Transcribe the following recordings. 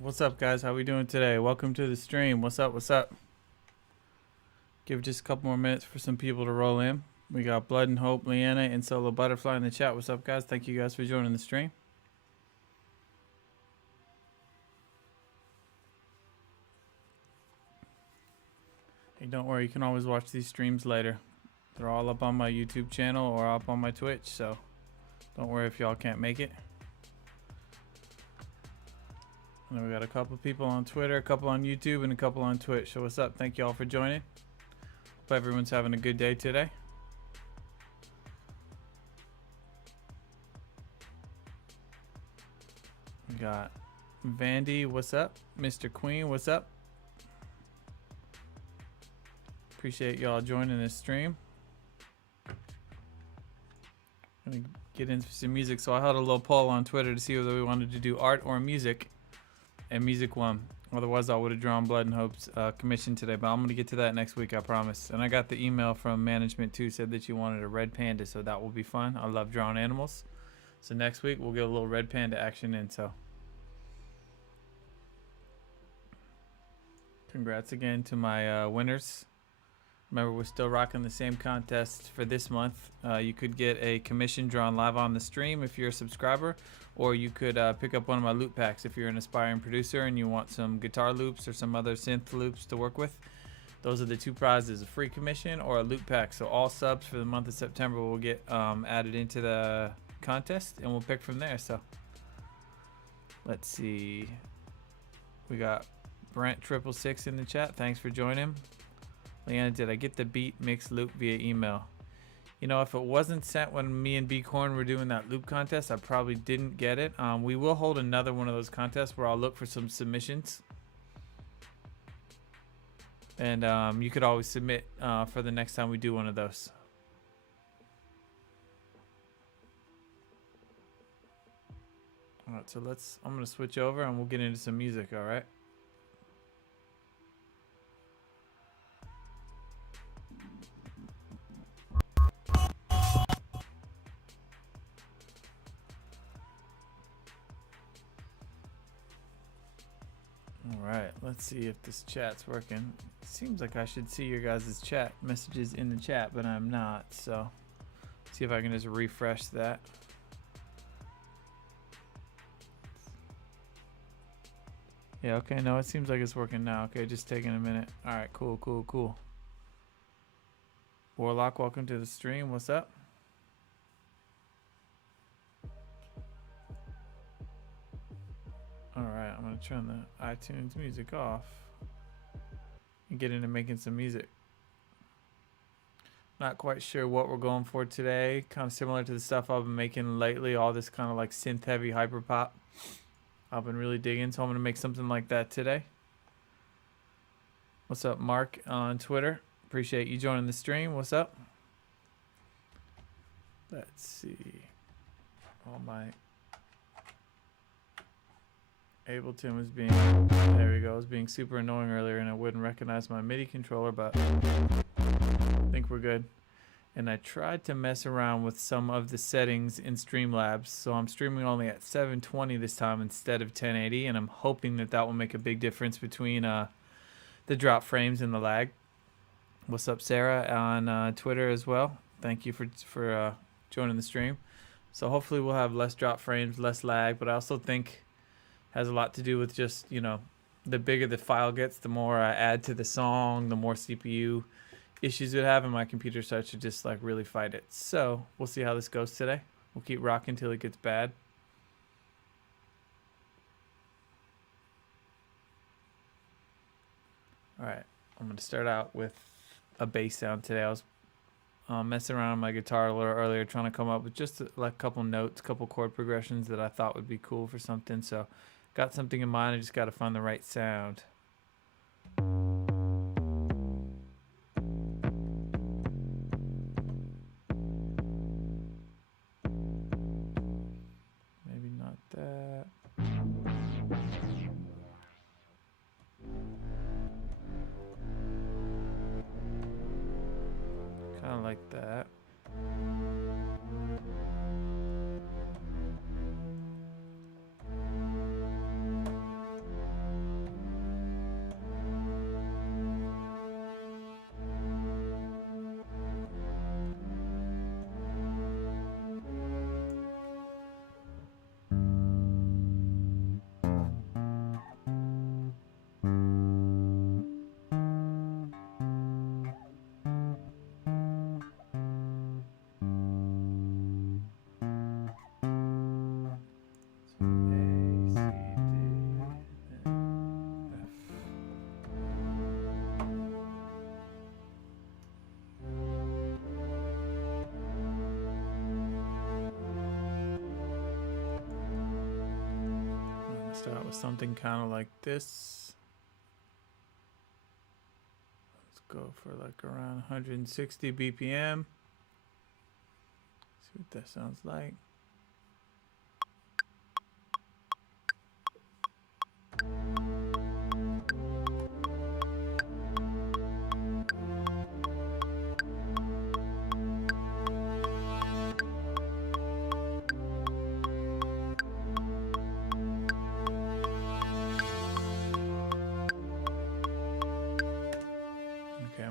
What's up, guys? How we doing today? Welcome to the stream. What's up? What's up? Give just a couple more minutes for some people to roll in. We got Blood and Hope, Leanna, and Solo Butterfly in the chat. What's up, guys? Thank you guys for joining the stream. Hey, don't worry. You can always watch these streams later. They're all up on my YouTube channel or up on my Twitch, so don't worry if y'all can't make it. And then we got a couple people on Twitter, a couple on YouTube, and a couple on Twitch. So what's up? Thank you all for joining. Hope everyone's having a good day today. We got Vandy, what's up? Mr. Queen, what's up? Appreciate y'all joining this stream. Gonna get into some music. So I held a little poll on Twitter to see whether we wanted to do art or music, and music won. Otherwise, I would have drawn Blood and Hope's commission today, but I'm gonna get to that next week, I promise. And I got the email from management too, said that you wanted a red panda, so that will be fun. I love drawing animals. So next week we'll get a little red panda action in. So congrats again to my winners. Remember, we're still rocking the same contest for this month. You could get a commission drawn live on the stream if you're a subscriber, or you could pick up one of my loop packs if you're an aspiring producer and you want some guitar loops or some other synth loops to work with. Those are the two prizes, a free commission or a loop pack. So all subs for the month of September will get added into the contest, and we'll pick from there. So let's see. We got Brent666 in the chat. Thanks for joining. Leanna, did I get the beat mix loop via email? You know, if it wasn't sent when me and B Corn were doing that loop contest, I probably didn't get it. We will hold another one of those contests where I'll look for some submissions. And you could always submit for the next time we do one of those. All right, so I'm gonna switch over and we'll get into some music, all right? Alright, let's see if this chat's working. It seems like I should see your guys' chat messages in the chat, but I'm not, so see if I can just refresh that. Yeah, okay, no, it seems like it's working now. Okay, just taking a minute. Alright, cool. Warlock, welcome to the stream. What's up? Alright, I'm gonna turn the iTunes music off and get into making some music. Not quite sure what we're going for today. Kind of similar to the stuff I've been making lately, all this kind of like synth heavy hyper pop. I've been really digging, so I'm gonna make something like that today. What's up, Mark on Twitter? Appreciate you joining the stream. What's up? Let's see. All my Ableton was being, there we go, was being super annoying earlier and I wouldn't recognize my MIDI controller, but I think we're good. And I tried to mess around with some of the settings in Streamlabs, so I'm streaming only at 720 this time instead of 1080, and I'm hoping that that will make a big difference between the drop frames and the lag. What's up, Sarah, on Twitter as well. Thank you for joining the stream. So hopefully we'll have less drop frames, less lag, but I also think has a lot to do with just, you know, the bigger the file gets, the more I add to the song, the more CPU issues it have, and my computer starts to just like really fight it. So we'll see how this goes today. We'll keep rocking till it gets bad. All right, I'm gonna start out with a bass sound today. I was messing around on my guitar a little earlier, trying to come up with just like a couple notes, couple chord progressions that I thought would be cool for something. So got something in mind. I just got to find the right sound. Maybe not that. Kind of like that. Start with something kind of like this. Let's go for like around 160 BPM. See what that sounds like.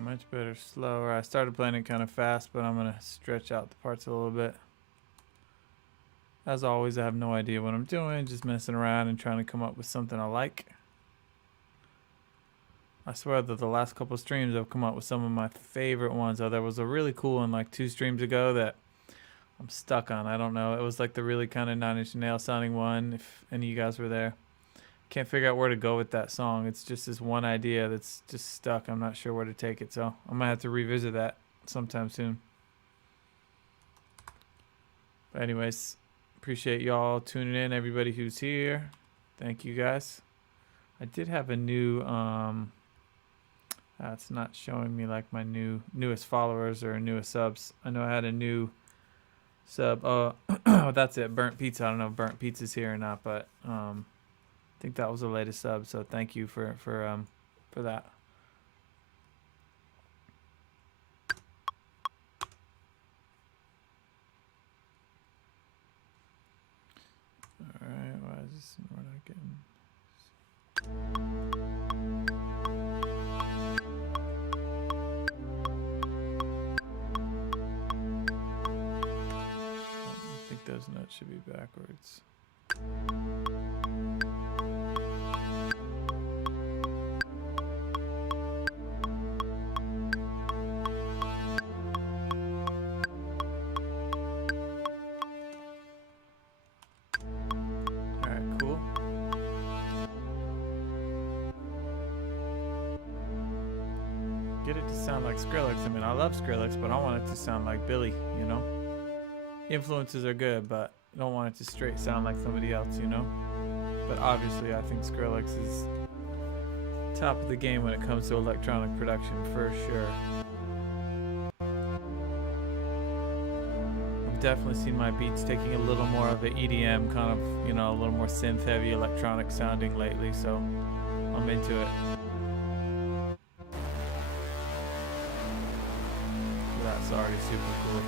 Much better slower. I started playing it kind of fast, but I'm gonna stretch out the parts a little bit. As always, I have no idea what I'm doing, just messing around and trying to come up with something I like. I swear that the last couple streams I've come up with some of my favorite ones. Oh, there was a really cool one like 2 streams ago that I'm stuck on. I don't know. It was like the really kind of Nine Inch Nails sounding one, if any of you guys were there. Can't figure out where to go with that song. It's just this one idea that's just stuck. I'm not sure where to take it, so I'm gonna have to revisit that sometime soon. But anyways, appreciate y'all tuning in, everybody who's here. Thank you guys. I did have a new it's not showing me like my newest followers or newest subs. I know I had a new sub. Oh, that's it. Burnt Pizza. I don't know if Burnt Pizza's here or not, but I think that was the latest sub, so thank you for that. All right, why is this? We're not getting. I think those notes should be backwards. Get it to sound like Skrillex. I mean, I love Skrillex, but I want it to sound like Billy, you know? Influences are good, but I don't want it to straight sound like somebody else, you know? But obviously, I think Skrillex is top of the game when it comes to electronic production, for sure. I've definitely seen my beats taking a little more of an EDM, kind of, you know, a little more synth-heavy electronic sounding lately, so I'm into it. That's already super cool.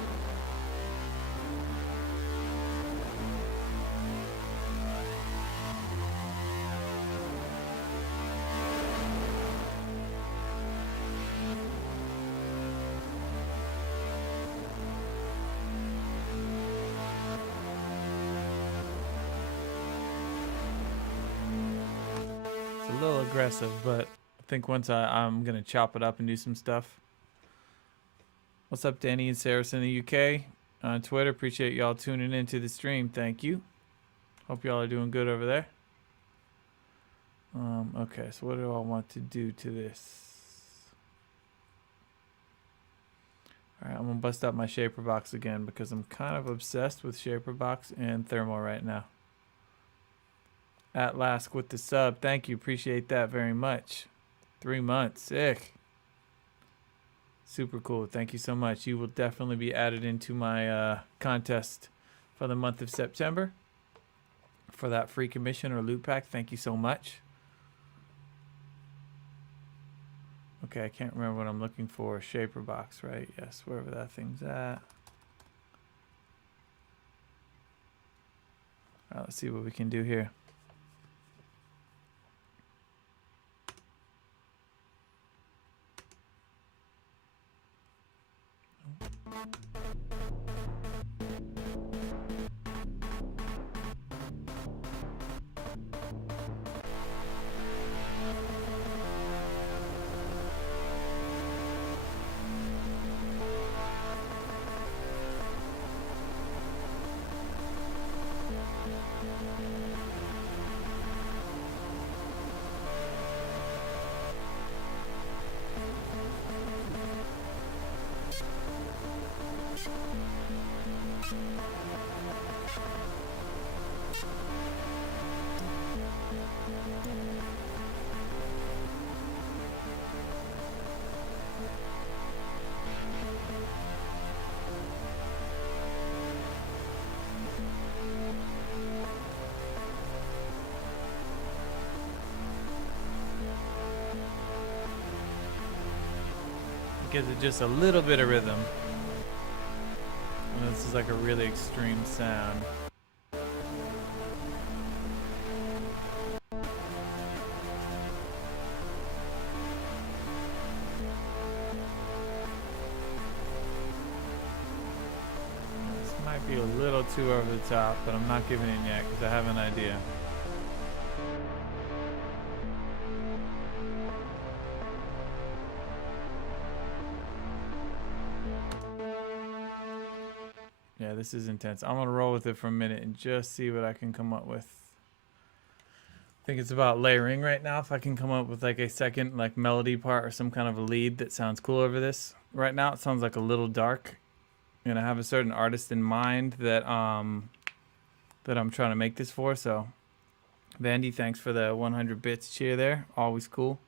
It's a little aggressive, but I think once I'm gonna chop it up and do some stuff. What's up, Danny and Sarah's in the UK on Twitter? Appreciate y'all tuning into the stream. Thank you. Hope y'all are doing good over there. Okay, so what do I want to do to this? All right, I'm gonna bust out my shaper box again because I'm kind of obsessed with shaper box and thermal right now. At last with the sub. Thank you. Appreciate that very much. 3 months. Sick. Super cool. Thank you so much. You will definitely be added into my contest for the month of September for that free commission or loot pack. Thank you so much. Okay, I can't remember what I'm looking for. Shaper box, right? Yes, wherever that thing's at. All right, let's see what we can do here. gives it just a little bit of rhythm. And this is like a really extreme sound. This might be a little too over the top, but I'm not giving it yet because I have an idea. Yeah, this is intense. I'm gonna roll with it for a minute and just see what I can come up with. I think it's about layering right now. If I can come up with like a second like melody part or some kind of a lead that sounds cool over this. Right now it sounds like a little dark. And I have a certain artist in mind that that I'm trying to make this for. So Vandy, thanks for the 100 bits cheer there. Always cool.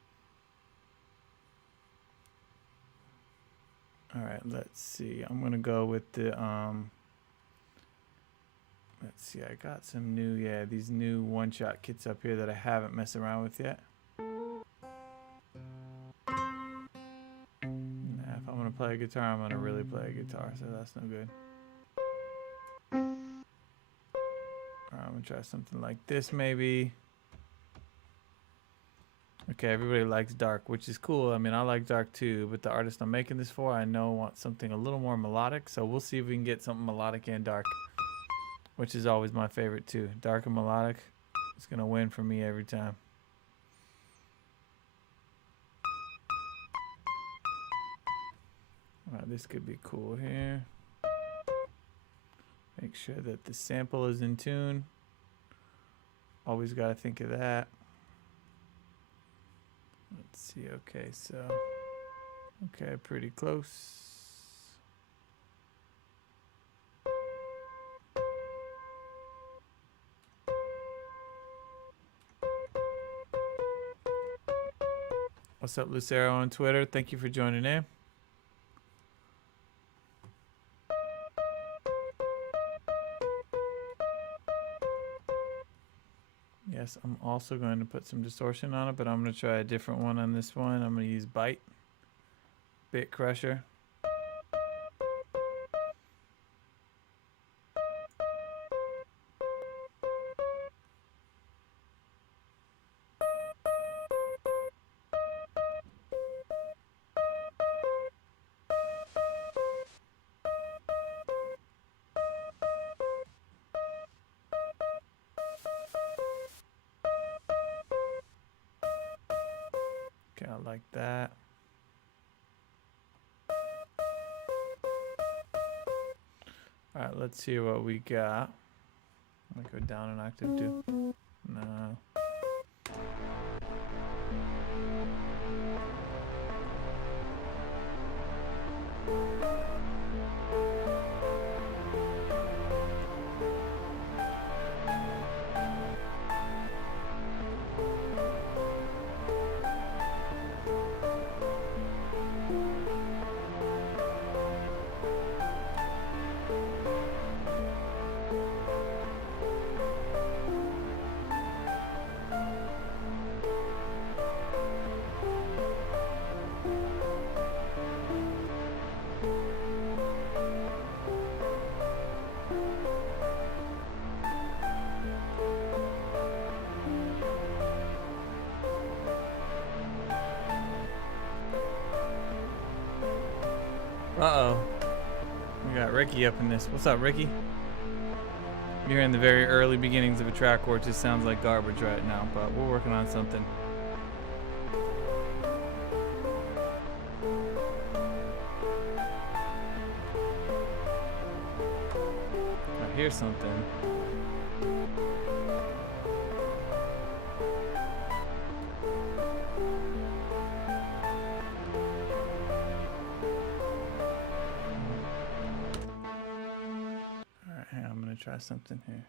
All right, let's see. I'm gonna go with the let's see, I got some new, yeah, these new one-shot kits up here that I haven't messed around with yet. Nah, if I'm gonna play a guitar, I'm gonna really play a guitar, so that's no good. Alright, I'm gonna try something like this maybe. Okay, everybody likes dark, which is cool. I mean, I like dark too, but the artist I'm making this for, I know wants something a little more melodic, so we'll see if we can get something melodic and dark. Which is always my favorite too. Dark and melodic. It's gonna win for me every time. Alright, this could be cool here. Make sure that the sample is in tune. Always gotta think of that. Let's see, okay, so okay, pretty close. What's up, Lucero on Twitter? Thank you for joining in. Yes, I'm also going to put some distortion on it, but I'm going to try a different one on this one. I'm going to use Bit Crusher. Okay, I like that. All right, let's see what we got. I'm gonna go down an octave too. No. Uh-oh. We got Ricky up in this. What's up, Ricky? You're in the very early beginnings of a track where it just sounds like garbage right now, but we're working on something. I hear something. Try something here.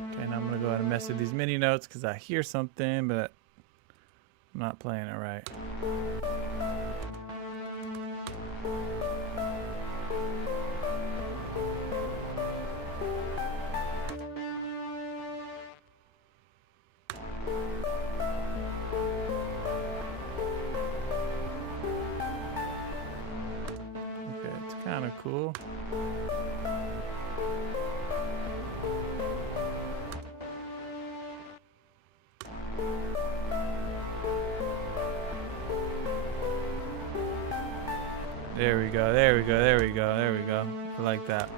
Okay, now I'm gonna go ahead and mess with these MIDI notes because I hear something, but I'm not playing it right. of cool? There we go, there we go, there we go, there we go. I like that.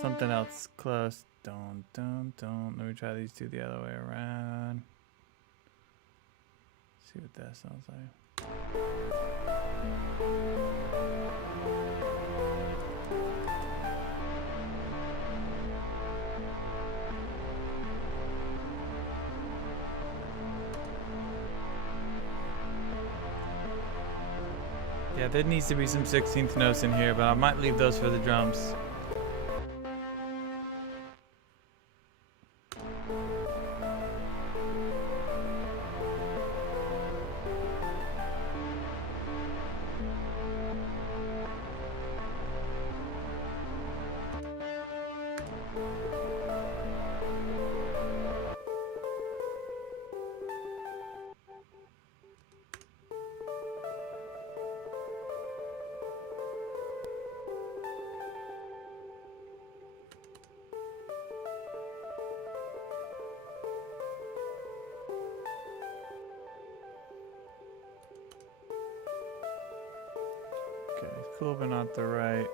Something else close. Don't. Let me try these two the other way around. See what that sounds like. Yeah, there needs to be some 16th notes in here, but I might leave those for the drums. Okay, cool, but not the right.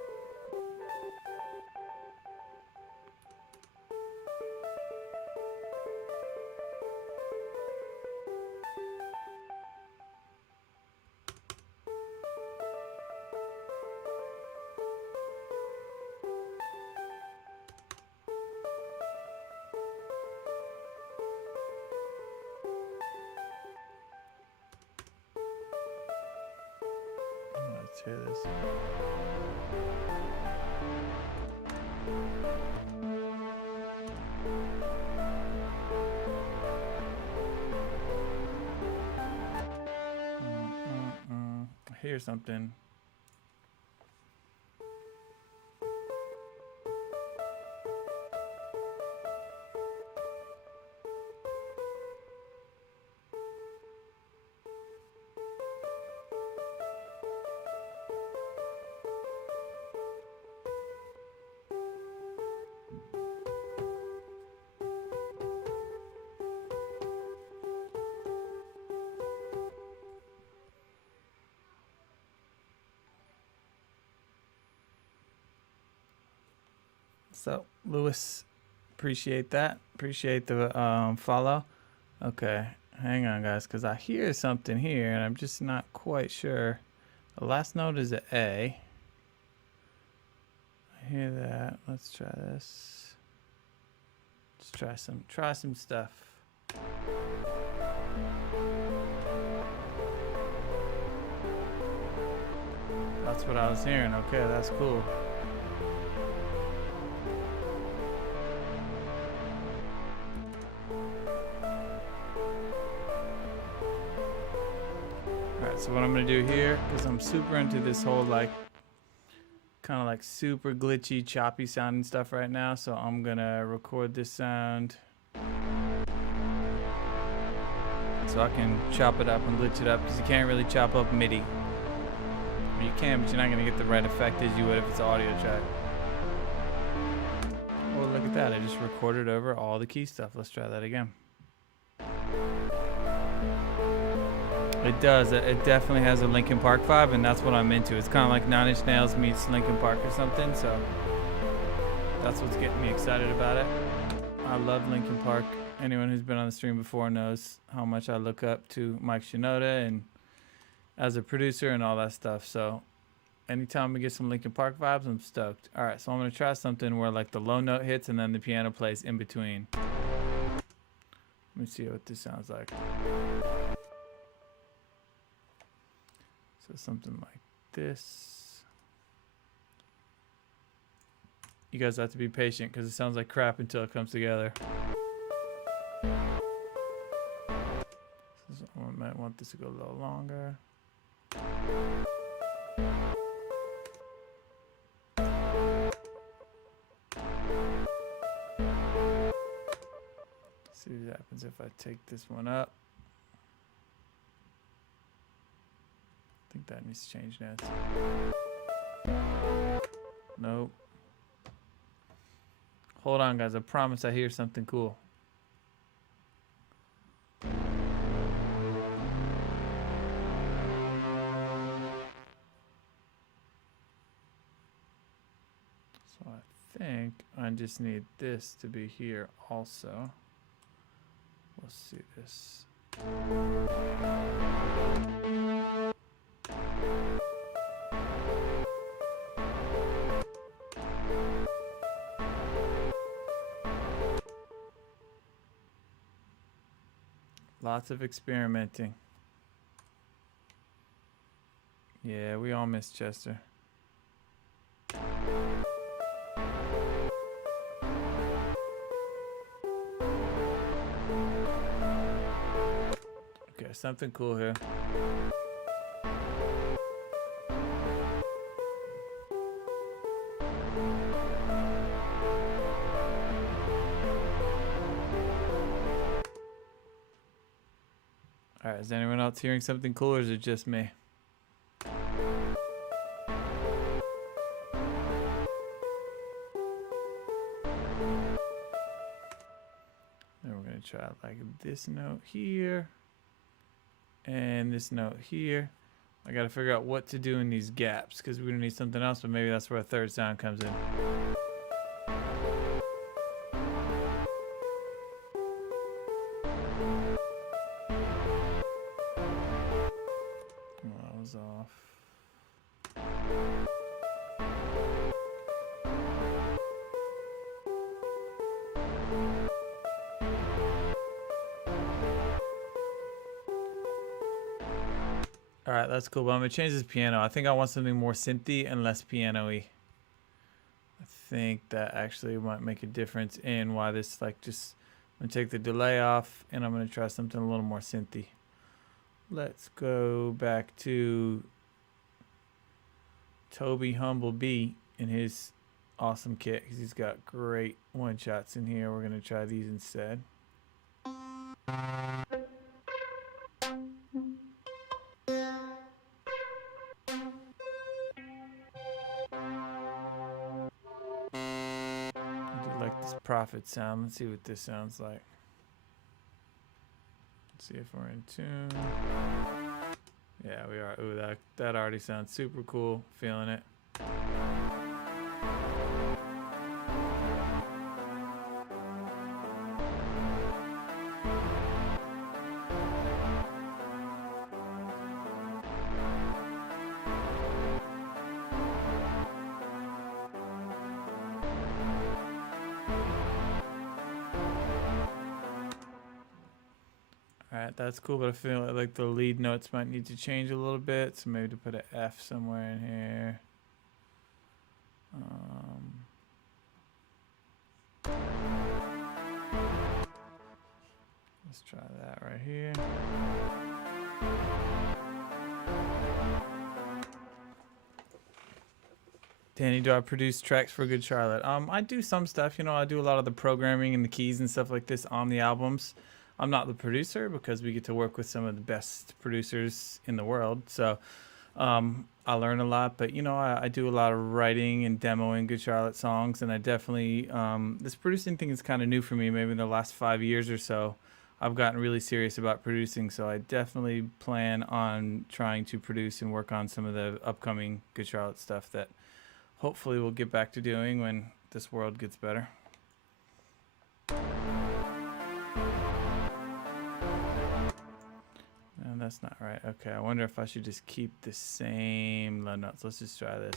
Let's hear this. I hear something. So, Lewis, appreciate that. Appreciate the follow. Okay, hang on, guys, because I hear something here, and I'm just not quite sure. The last note is an A. I hear that. Let's try this. Let's try some stuff. That's what I was hearing. Okay, that's cool. So what I'm gonna do here, because I'm super into this whole like kind of like super glitchy, choppy sounding stuff right now, so I'm gonna record this sound so I can chop it up and glitch it up, because you can't really chop up MIDI. Or you can, but you're not gonna get the right effect as you would if it's an audio track. Well, look at that, I just recorded over all the key stuff. Let's try that again. It does. It definitely has a Linkin Park vibe, and that's what I'm into. It's kind of like 9 Inch Nails meets Linkin Park or something, so that's what's getting me excited about it. I love Linkin Park. Anyone who's been on the stream before knows how much I look up to Mike Shinoda and as a producer and all that stuff. So anytime we get some Linkin Park vibes, I'm stoked. All right, so I'm going to try something where like the low note hits and then the piano plays in between. Let me see what this sounds like. So something like this. You guys have to be patient because it sounds like crap until it comes together. So I might want this to go a little longer. See what happens if I take this one up. that needs to change notes. Nope. Hold on, guys. I promise I hear something cool. So I think I just need this to be here also. We'll see this. Lots of experimenting. Yeah, we all miss Chester. Okay, something cool here. All right, is anyone else hearing something cool, or is it just me? Then we're gonna try like this note here and this note here. I gotta figure out what to do in these gaps because we're gonna need something else, but maybe that's where a third sound comes in. That was off. All right, that's cool, but I'm gonna change this piano. I think I want something more synthy and less piano-y. I think that actually might make a difference in why this, like, just, I'm gonna take the delay off and I'm gonna try something a little more synthy. Let's go back to Toby Humblebee and his awesome kit because he's got great one-shots in here. We're gonna try these instead. Prophet sound. Let's see what this sounds like. Let's see if we're in tune. Yeah, we are. Ooh, that already sounds super cool. Feeling it. Alright, that's cool, but I feel like the lead notes might need to change a little bit, so maybe to put an F somewhere in here. Let's try that right here. Danny, do I produce tracks for Good Charlotte? I do some stuff, you know, I do a lot of the programming and the keys and stuff like this on the albums. I'm not the producer because we get to work with some of the best producers in the world. So I learn a lot, but you know, I do a lot of writing and demoing Good Charlotte songs, and I definitely, this producing thing is kind of new for me. Maybe in the last 5 years or so, I've gotten really serious about producing. So I definitely plan on trying to produce and work on some of the upcoming Good Charlotte stuff that hopefully we'll get back to doing when this world gets better. That's not right. Okay, I wonder if I should just keep the same low notes. Let's just try this.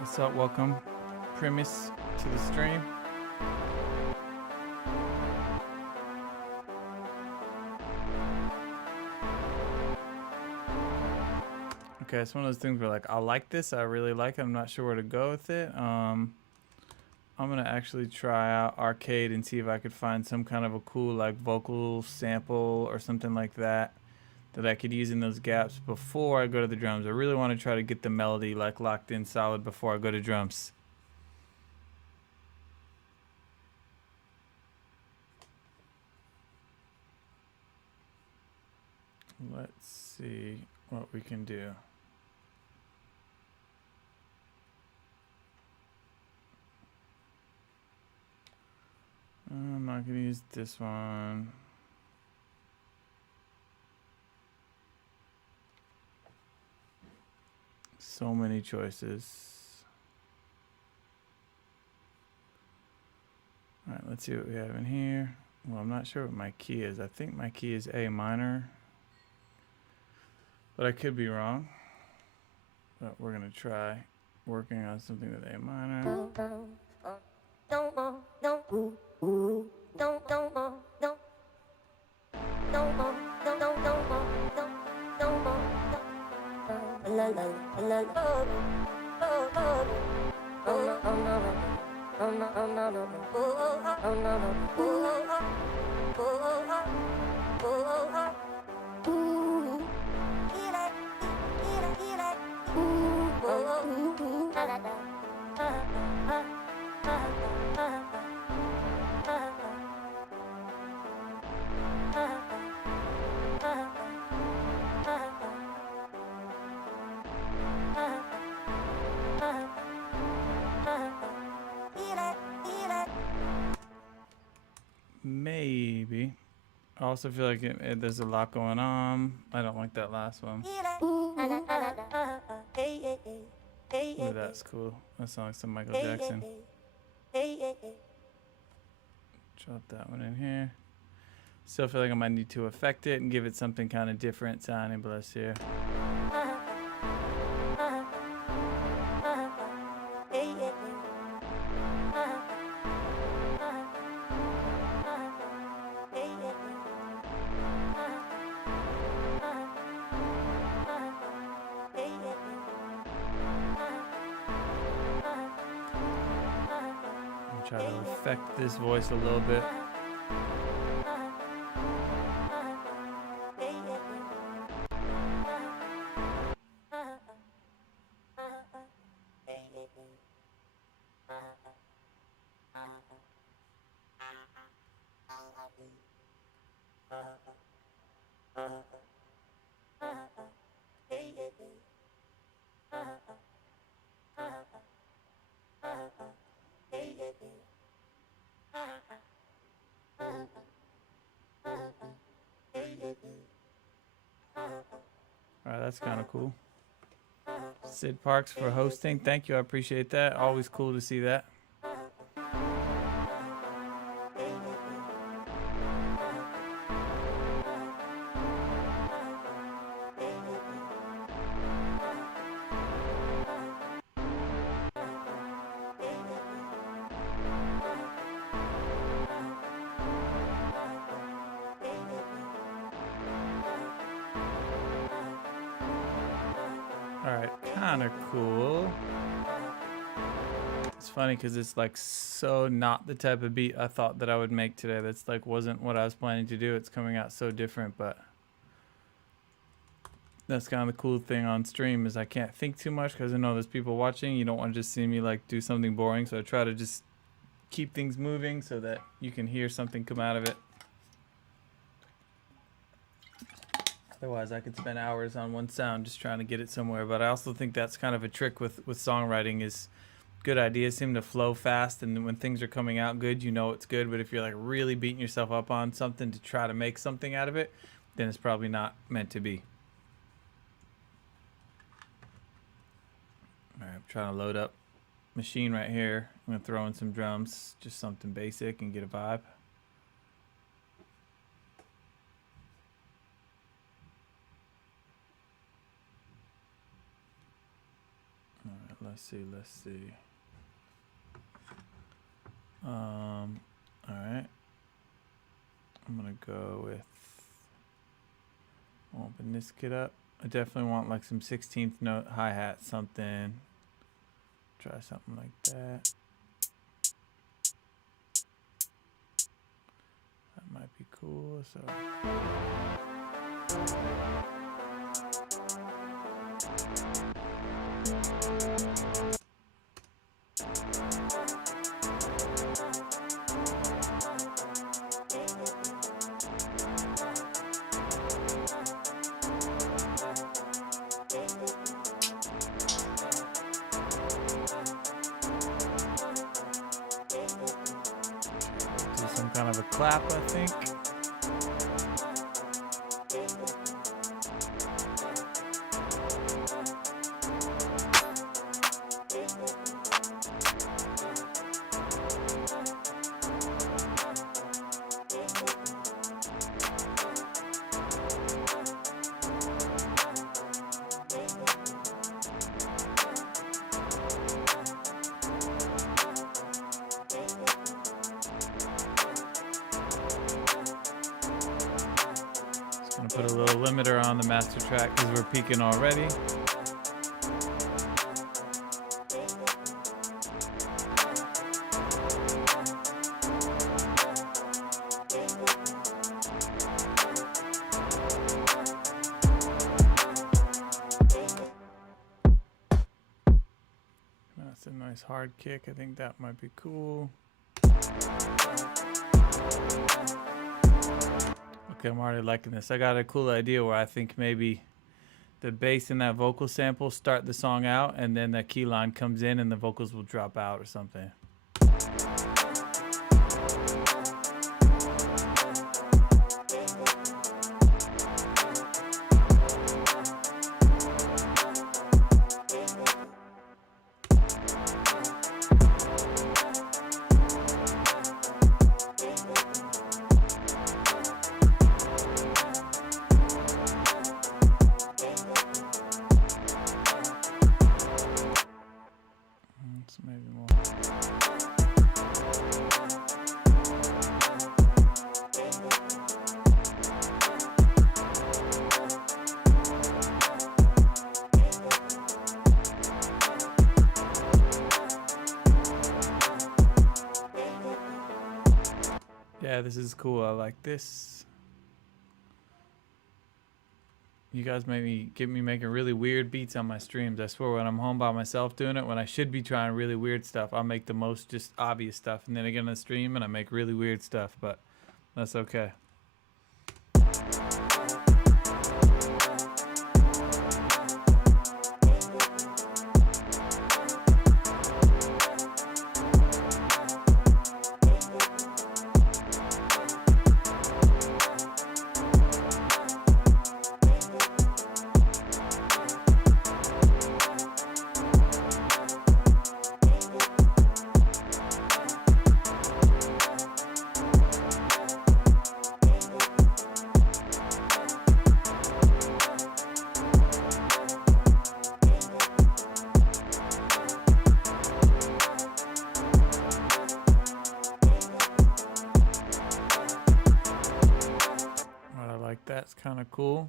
What's up? Welcome, Primus, to the stream. Okay, it's one of those things where like I like this, I really like it, I'm not sure where to go with it. I'm gonna actually try out Arcade and see if I could find some kind of a cool like vocal sample or something like that that I could use in those gaps before I go to the drums. I really want to try to get the melody like locked in solid before I go to drums. Let's see what we can do. I'm not gonna use this one. So many choices. All right, let's see what we have in here. Well, I'm not sure what my key is. I think my key is A minor, but I could be wrong. But we're gonna try working on something with A minor. Maybe. I also feel like there's a lot going on. I don't like that last one. Ooh, that's cool. That sounds like some Michael Jackson. Drop that one in here. Still feel like I might need to affect it and give it something kind of different sounding, but let's hear. Try to affect this voice a little bit. Alright, that's kind of cool. Sid Parks for hosting. Thank you, I appreciate that. Always cool to see that. Alright, kind of cool. It's funny because it's like so not the type of beat I thought that I would make today. That's like wasn't what I was planning to do. It's coming out so different, but that's kind of the cool thing on stream is I can't think too much because I know there's people watching. You don't want to just see me like do something boring, so I try to just keep things moving so that you can hear something come out of it. Otherwise, I could spend hours on one sound just trying to get it somewhere. But I also think that's kind of a trick with songwriting is good ideas seem to flow fast. And when things are coming out good, you know it's good. But if you're like really beating yourself up on something to try to make something out of it, then it's probably not meant to be. All right, I'm trying to load up Machine right here. I'm going to throw in some drums, just something basic and get a vibe. Let's see. All right. I'm gonna go with, open this kit up. I definitely want like some 16th note hi-hat, something. Try something like that. That might be cool. So do some kind of a clap, I think. Put a little limiter on the master track because we're peaking already. That's a nice hard kick. I think that might be cool. Okay, I'm already liking this. I got a cool idea where I think maybe the bass and that vocal sample start the song out, and then that key line comes in and the vocals will drop out or something. Maybe more. Yeah, this is cool. I like this. You guys get me making really weird beats on my streams. I swear, when I'm home by myself doing it, when I should be trying really weird stuff, I'll make the most just obvious stuff, and then I get on the stream and I make really weird stuff, but that's okay. That's kind of cool.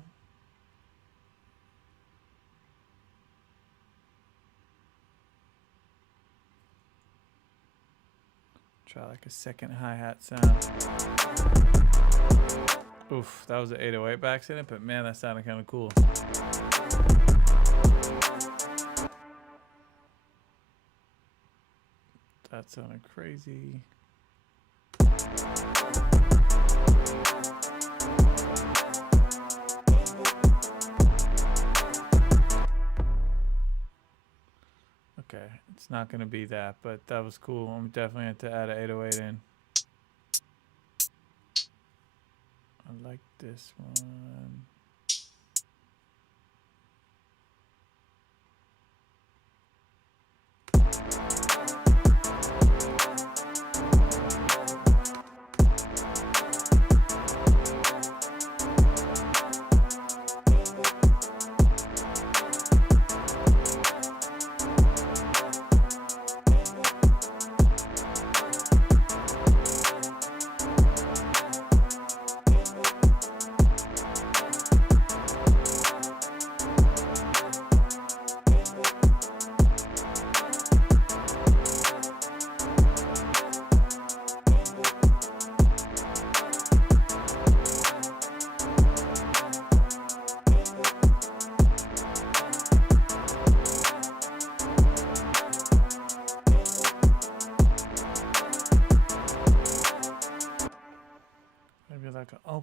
Try like a second hi-hat sound. Oof, that was an 808 by accident, but man, that sounded kind of cool. That sounded crazy. Okay, it's not going to be that, but that was cool. I'm definitely going to add an 808 in. I like this one.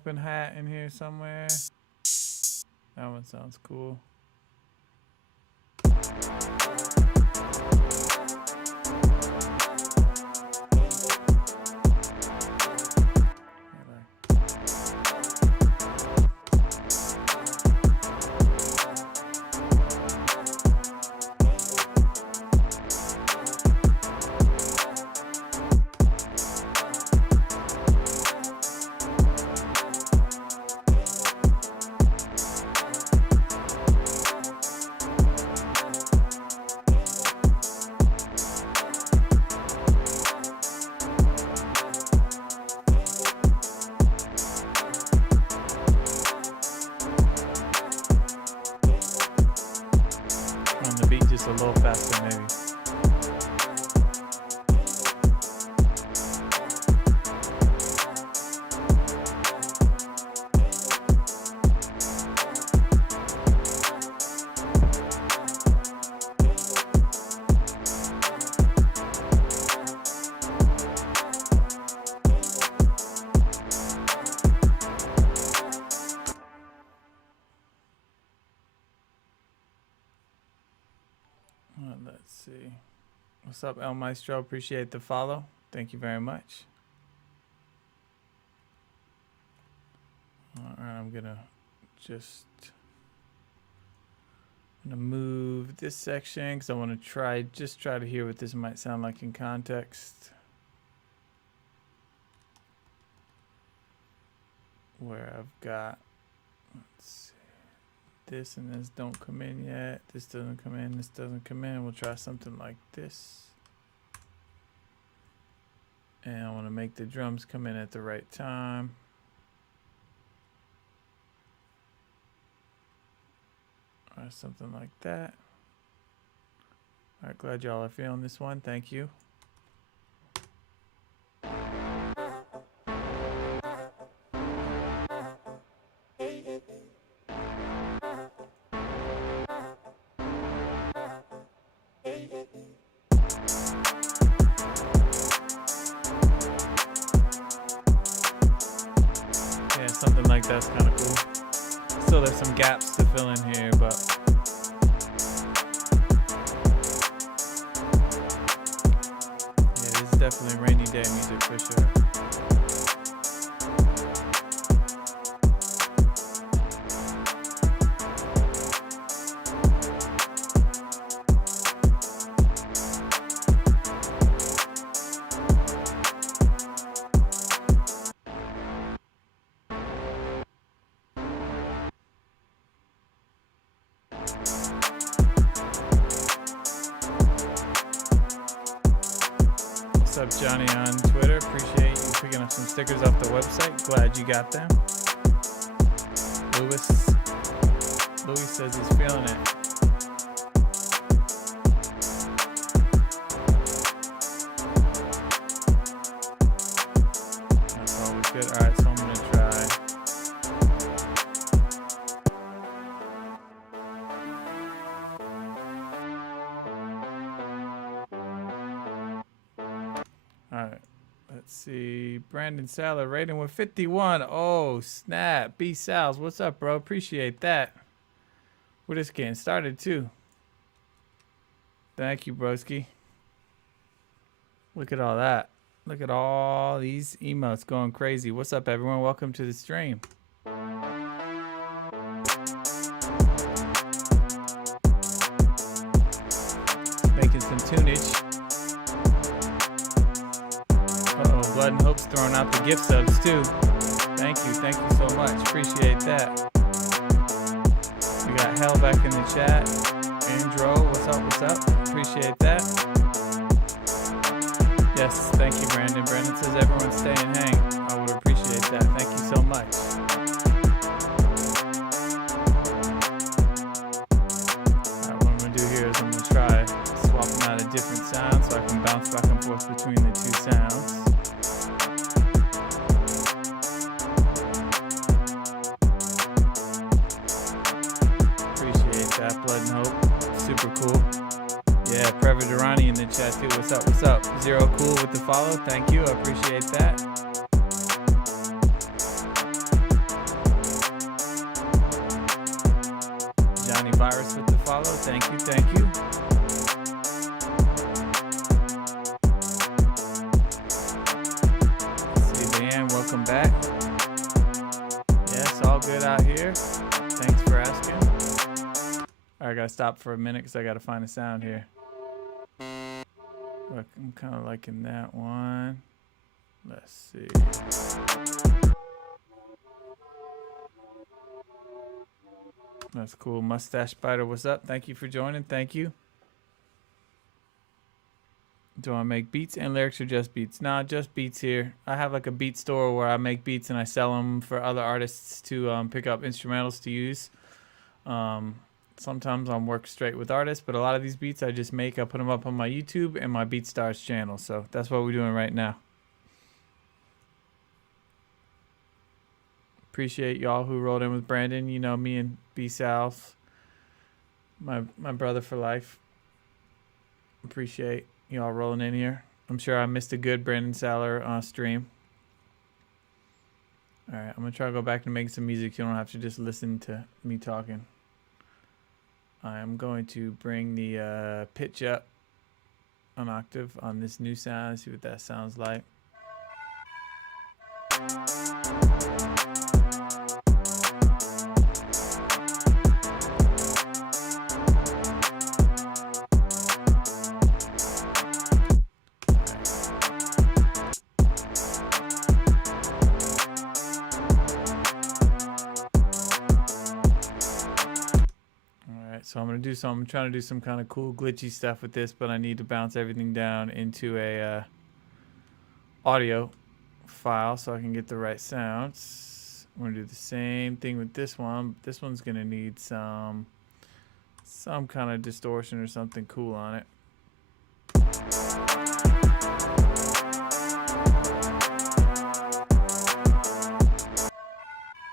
open hat in here somewhere. That one sounds cool. A little faster maybe. Let's see. What's up, El Maestro? Appreciate the follow. Thank you very much. All right, I'm gonna move this section because I want to try to hear what this might sound like in context. Where I've got, let's see. This and this don't come in yet. This doesn't come in. This doesn't come in. We'll try something like this. And I want to make the drums come in at the right time. Or something like that. All right, glad y'all are feeling this one. Thank you. Something like that's kind of cool. Still there's some gaps to fill in here, but yeah, this is definitely rainy day music for sure. What's up, Johnny on Twitter? Appreciate you picking up some stickers off the website. Glad you got them. Louis says he's feeling it. That's always good. All right, so I'm gonna try. All right, let's see. Brandon Saller rating with 51. Oh, snap. B Sals, what's up, bro? Appreciate that. We're just getting started, too. Thank you, broski. Look at all that. Look at all these emotes going crazy. What's up, everyone? Welcome to the stream. Making some tunage. Uh-oh, Blood and Hope's throwing out the gift subs too. Thank you so much. Appreciate that. We got Hell back in the chat. Andro, what's up? Appreciate that. Yes, thank you, Brandon. Brandon says everyone stay and hang. I would appreciate that. Thank you so much. Alright, what I'm gonna do here is I'm gonna try swapping out a different sound so I can bounce back and forth between the two sounds. Blood and Hope, super cool. Yeah, Preva Durrani in the chat too. What's up? Zero Cool with the follow. Thank you, I appreciate that. you, thank you. Let's see, Leanne, welcome back. Yes, all good out here. Thanks for asking. All right, I gotta stop for a minute because I gotta find a sound here. Look, I'm kind of liking that one. Let's see. That's cool. Mustache Spider, what's up? Thank you for joining. Thank you. Do I make beats and lyrics or just beats? Nah, just beats here. I have like a beat store where I make beats and I sell them for other artists to pick up instrumentals to use. Sometimes I'll work straight with artists, but a lot of these beats I just make. I put them up on my YouTube and my BeatStars channel. So that's what we're doing right now. Appreciate y'all who rolled in with Brandon. You know, me and B South, my brother for life. Appreciate y'all rolling in here. I'm sure I missed a good Brandon Saller stream. All right, I'm gonna try to go back to making some music. You don't have to just listen to me talking. I'm going to bring the pitch up an octave on this new sound. See what that sounds like. So I'm trying to do some kind of cool glitchy stuff with this, but I need to bounce everything down into a audio file so I can get the right sounds. I'm gonna do the same thing with this one. This one's gonna need some kind of distortion or something cool on it.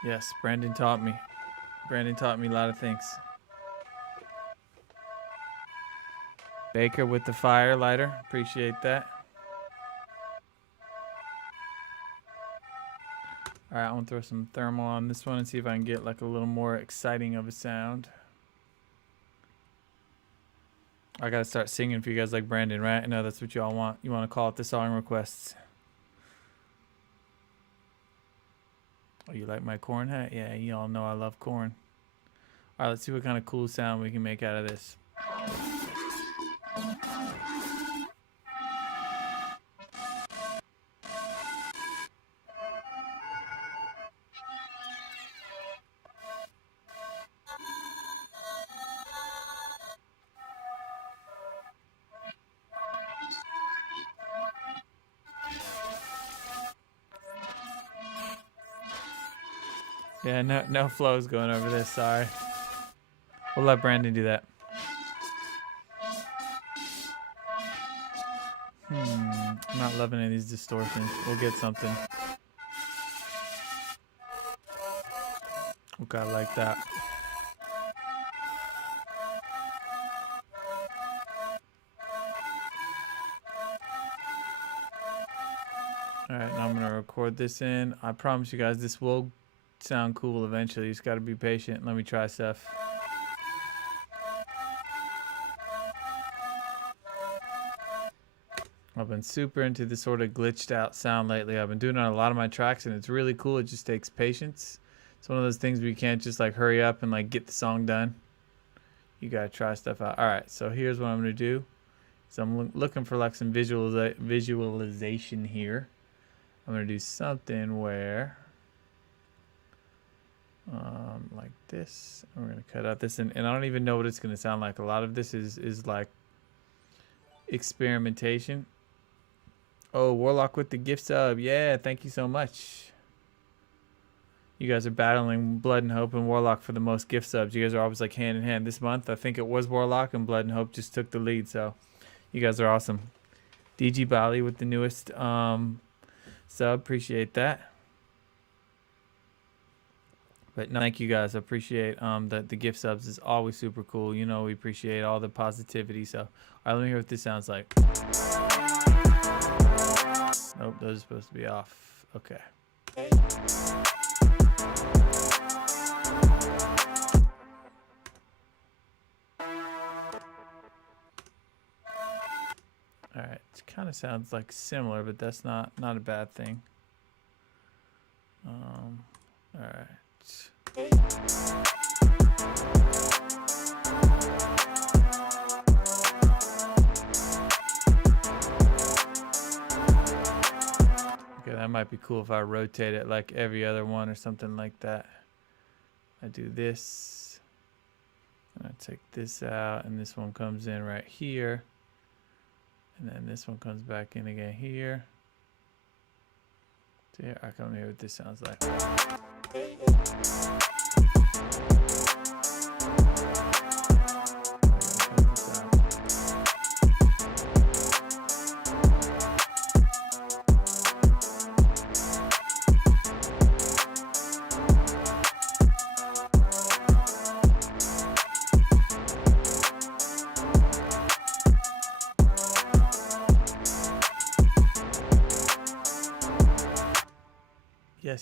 Yes, Brandon taught me. Brandon taught me a lot of things. Baker with the fire lighter. Appreciate that. All right, I want to throw some thermal on this one and see if I can get like a little more exciting of a sound. I got to start singing for you guys like Brandon, right? I know that's what y'all want. You want to call it the song requests. Oh, you like my corn hat? Yeah, y'all know I love corn. All right, let's see what kind of cool sound we can make out of this. Yeah, no flows going over this, sorry. We'll let Brandon do that. I'm not loving any of these distortions. We'll get something. Okay, I like that. Alright, now I'm going to record this in. I promise you guys this will sound cool eventually. You just got to be patient. Let me try stuff. I've been super into this sort of glitched out sound lately. I've been doing it on a lot of my tracks and it's really cool. It just takes patience. It's one of those things where you can't just like hurry up and like get the song done. You got to try stuff out. All right, so here's what I'm going to do. So I'm looking for like some visualization here. I'm going to do something where like this. We're going to cut out this and I don't even know what it's going to sound like. A lot of this is like experimentation. Oh, Warlock with the gift sub. Yeah, thank you so much. You guys are battling Blood and Hope and Warlock for the most gift subs. You guys are always like hand in hand. This month, I think it was Warlock and Blood and Hope just took the lead. So you guys are awesome. DG Bali with the newest sub. Appreciate that. But no, thank you guys. I appreciate the gift subs is always super cool. You know, we appreciate all the positivity. So, all right, let me hear what this sounds like. Nope, those are supposed to be off. Okay. It kind of sounds like similar, but that's not a bad thing. All right. Okay, that might be cool if I rotate it like every other one or something like that. I do this, and I take this out, and this one comes in right here, and then this one comes back in again here. So here, I come here what this sounds like.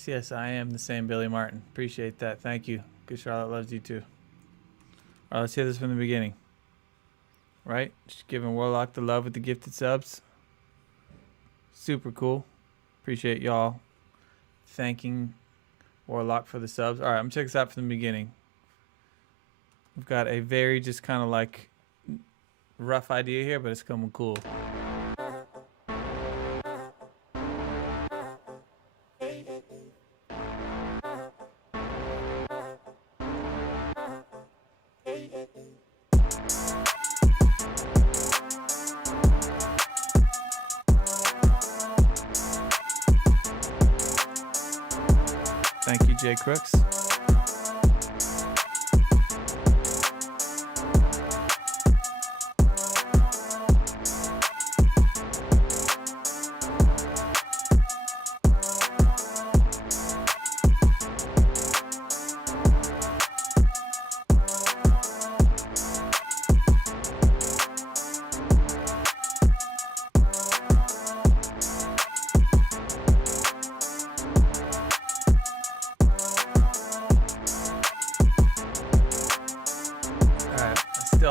Yes, I am the same Billy Martin. Appreciate that. Thank you. Good Charlotte loves you too. All right, let's hear this from the beginning. Right? Just giving Warlock the love with the gifted subs. Super cool. Appreciate y'all thanking Warlock for the subs. All right, I'm gonna check this out from the beginning. We've got a very just kind of like rough idea here, but it's coming cool. Thank you, Jay Crooks.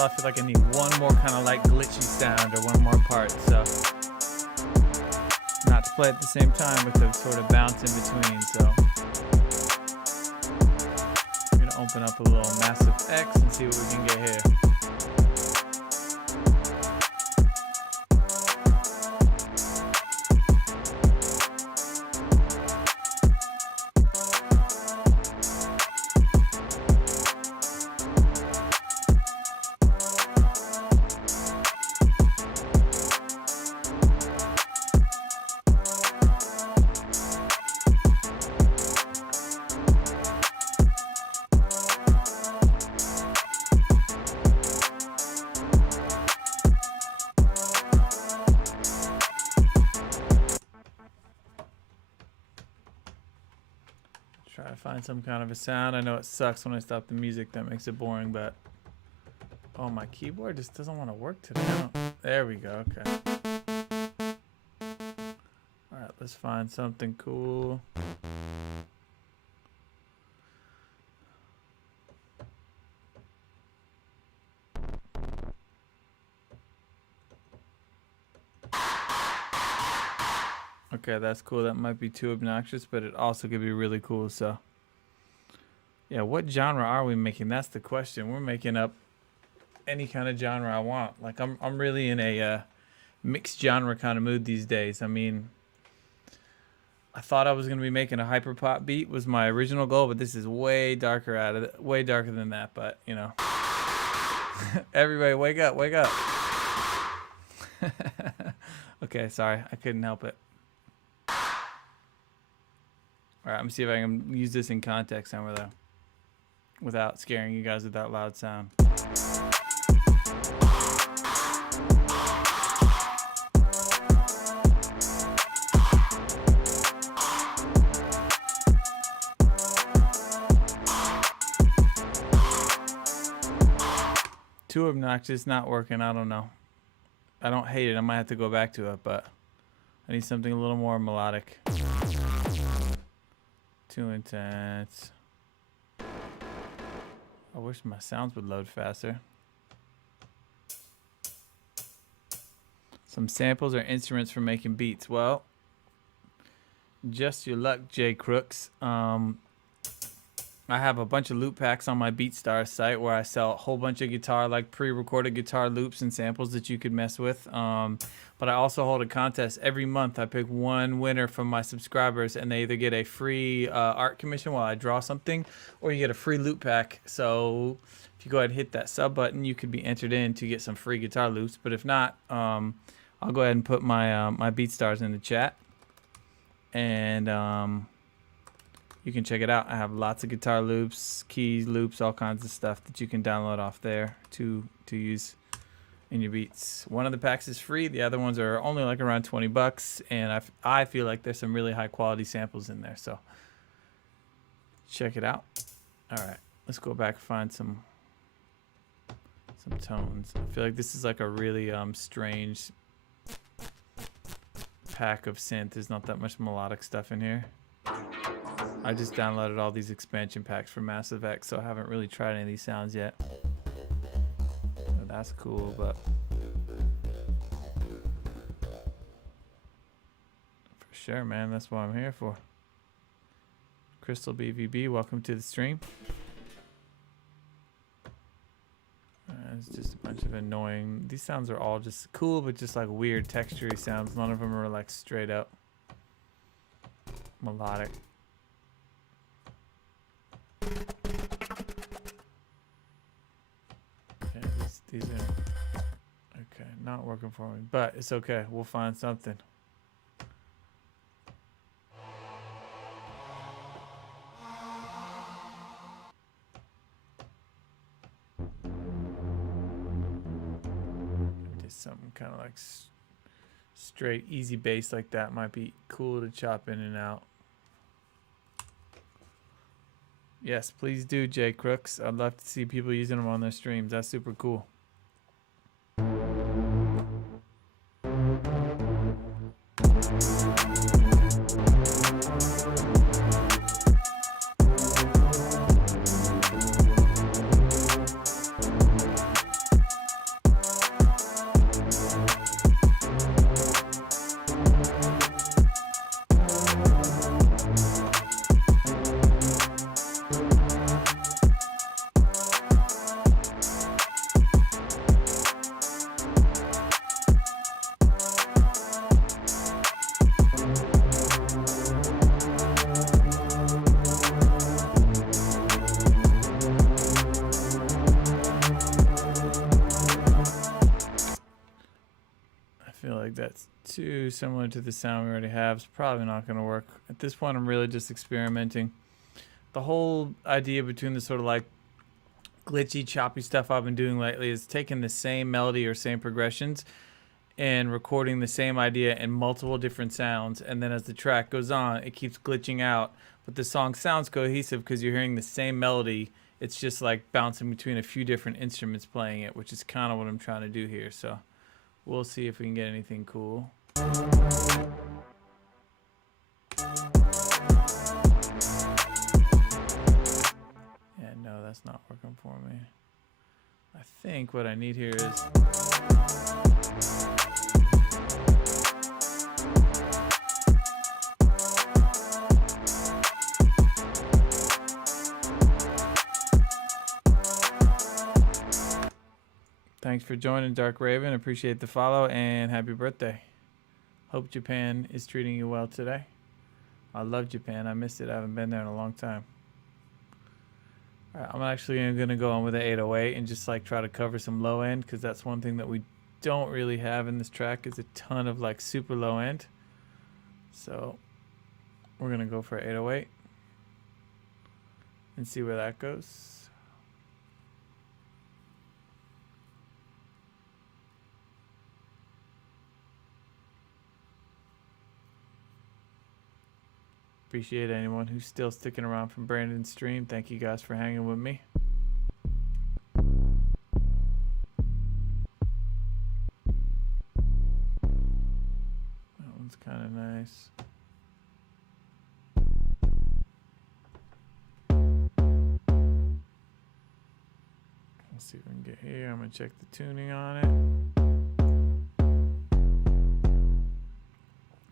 I feel like I need one more kind of like glitchy sound or one more part, so not to play at the same time, but to sort of bounce in between. So I'm gonna open up a little massive X and see what we can get here. Try to find some kind of a sound. I know it sucks when I stop the music. That makes it boring, but oh, my keyboard just doesn't want to work today. There we go. Okay. All right, let's find something cool. Okay, that's cool. That might be too obnoxious, but it also could be really cool. So, yeah, what genre are we making? That's the question. We're making up any kind of genre I want. Like, I'm really in a mixed genre kind of mood these days. I mean, I thought I was gonna be making a hyperpop beat was my original goal, but this is way darker way darker than that. But you know, everybody, wake up, wake up. Okay, sorry, I couldn't help it. All right, I'm gonna see if I can use this in context somewhere though, without scaring you guys with that loud sound. Too obnoxious, not working. I don't know. I don't hate it. I might have to go back to it, but I need something a little more melodic. Too intense. I wish my sounds would load faster. Some samples or instruments for making beats. Well, just your luck, Jay Crooks. I have a bunch of loop packs on my BeatStars site where I sell a whole bunch of guitar, like pre-recorded guitar loops and samples that you could mess with. But I also hold a contest every month. I pick one winner from my subscribers, and they either get a free art commission while I draw something, or you get a free loop pack. So if you go ahead and hit that sub button, you could be entered in to get some free guitar loops. But if not, I'll go ahead and put my my BeatStars in the chat, and you can check it out. I have lots of guitar loops, keys, loops, all kinds of stuff that you can download off there to use in your beats. One of the packs is free. The other ones are only like around 20 bucks, and I feel like there's some really high quality samples in there. So check it out. All right, let's go back and find some tones. I feel like this is like a really strange pack of synth. There's not that much melodic stuff in here. I just downloaded all these expansion packs for Massive X, so I haven't really tried any of these sounds yet. So that's cool, but for sure, man, that's what I'm here for. Crystal BVB, welcome to the stream. It's just a bunch of annoying. These sounds are all just cool, but just like weird textury sounds. None of them are like straight up melodic. Yeah, these are okay, not working for me, but it's okay. We'll find something. Just something kind of like straight, easy bass like that might be cool to chop in and out. Yes, please do, Jay Crooks. I'd love to see people using them on their streams. That's super cool. That's too similar to the sound we already have. It's probably not going to work. At this point, I'm really just experimenting. The whole idea between the sort of like glitchy, choppy stuff I've been doing lately is taking the same melody or same progressions and recording the same idea in multiple different sounds. And then as the track goes on, it keeps glitching out. But the song sounds cohesive because you're hearing the same melody. It's just like bouncing between a few different instruments playing it, which is kind of what I'm trying to do here. So we'll see if we can get anything cool. Yeah, no, that's not working for me. I think what I need here is... Thanks for joining, Dark Raven. Appreciate the follow and happy birthday. Hope Japan is treating you well today. I love Japan. I missed it. I haven't been there in a long time. All right, I'm actually going to go on with the 808 and just like try to cover some low end, because that's one thing that we don't really have in this track is a ton of like super low end. So we're going to go for 808 and see where that goes. Appreciate anyone who's still sticking around from Brandon's stream. Thank you guys for hanging with me. That one's kind of nice. Let's see if we can get here. I'm going to check the tuning on it.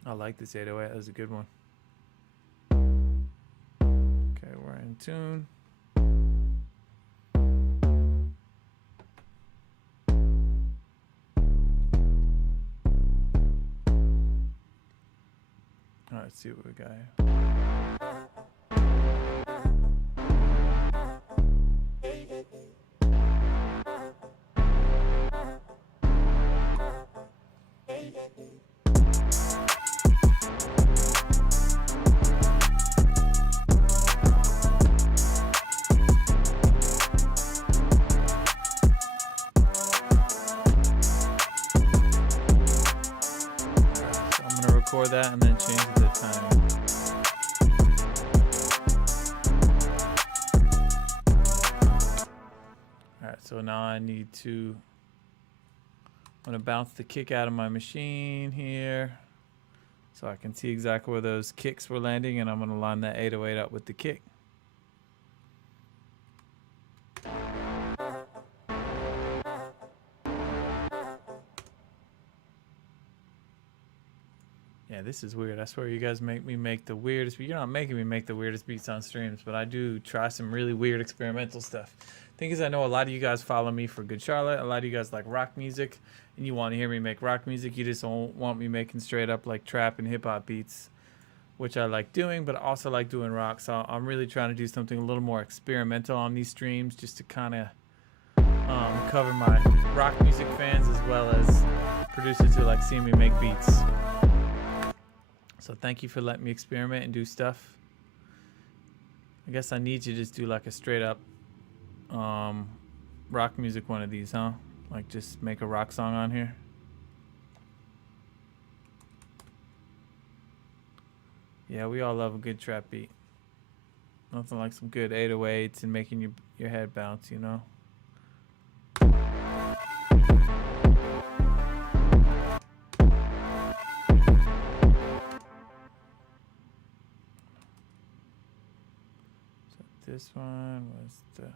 I like this 808. That was a good one. Okay, we're in tune. All right, let's see what we got here. Record that and then change the timing. Alright, so now I need to, I'm going to bounce the kick out of my machine here so I can see exactly where those kicks were landing, and I'm going to line that 808 up with the kick. Yeah, this is weird. I swear you guys make me make the weirdest, you're not making me make the weirdest beats on streams, but I do try some really weird experimental stuff. Thing is, I know a lot of you guys follow me for Good Charlotte. A lot of you guys like rock music, and you want to hear me make rock music. You just don't want me making straight up like trap and hip hop beats, which I like doing, but I also like doing rock. So I'm really trying to do something a little more experimental on these streams, just to kind of cover my rock music fans as well as producers who like seeing me make beats. So thank you for letting me experiment and do stuff. I guess I need to just do like a straight up rock music one of these, huh? Like just make a rock song on here. Yeah, we all love a good trap beat. Nothing like some good 808s and making your head bounce, you know? This one was the...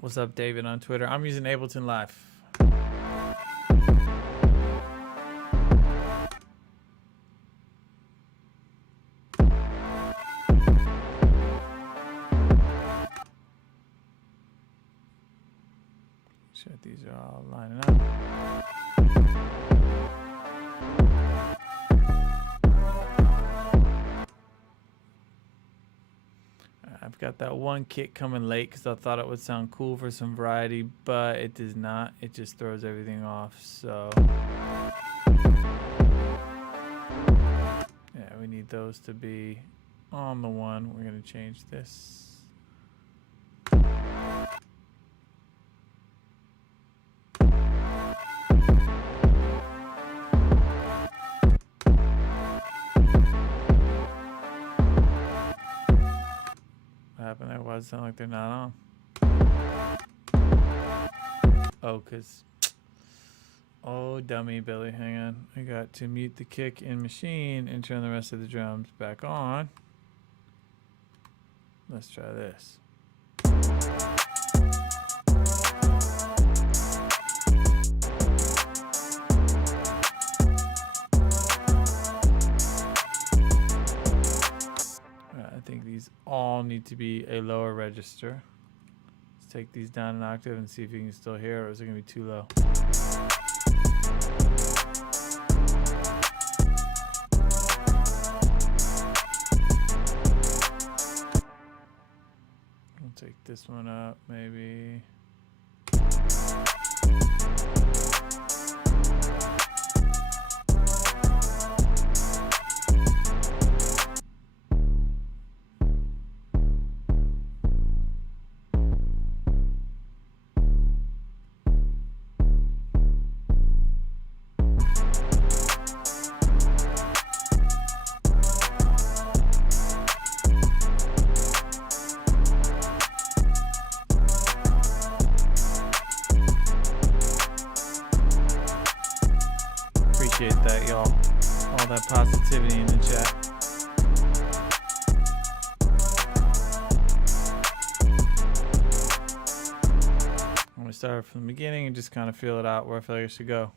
What's up, David, on Twitter? I'm using Ableton Live. Sure, these are all lining up. I've got that one kick coming late because I thought it would sound cool for some variety, but it does not. It just throws everything off. So yeah, we need those to be on the one. We're going to change this. Happened there? Why does it sound like they're not on? Oh, cause oh, dummy Billy, hang on. I got to mute the kick in machine and turn the rest of the drums back on. Let's try this. I think these all need to be a lower register. Let's take these down an octave and see if you can still hear, or is it going to be too low? I'll take this one up, maybe. positivity in the chat. I'm gonna start from the beginning and just kind of feel it out where I feel like it should go.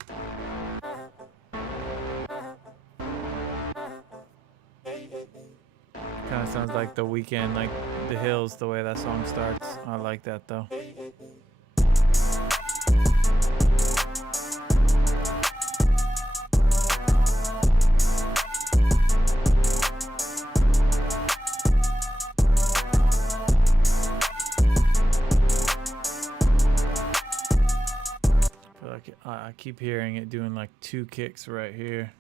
Kind of sounds like The Weeknd, like The Hills, the way that song starts. I like that though. I keep hearing it doing like 2 kicks right here.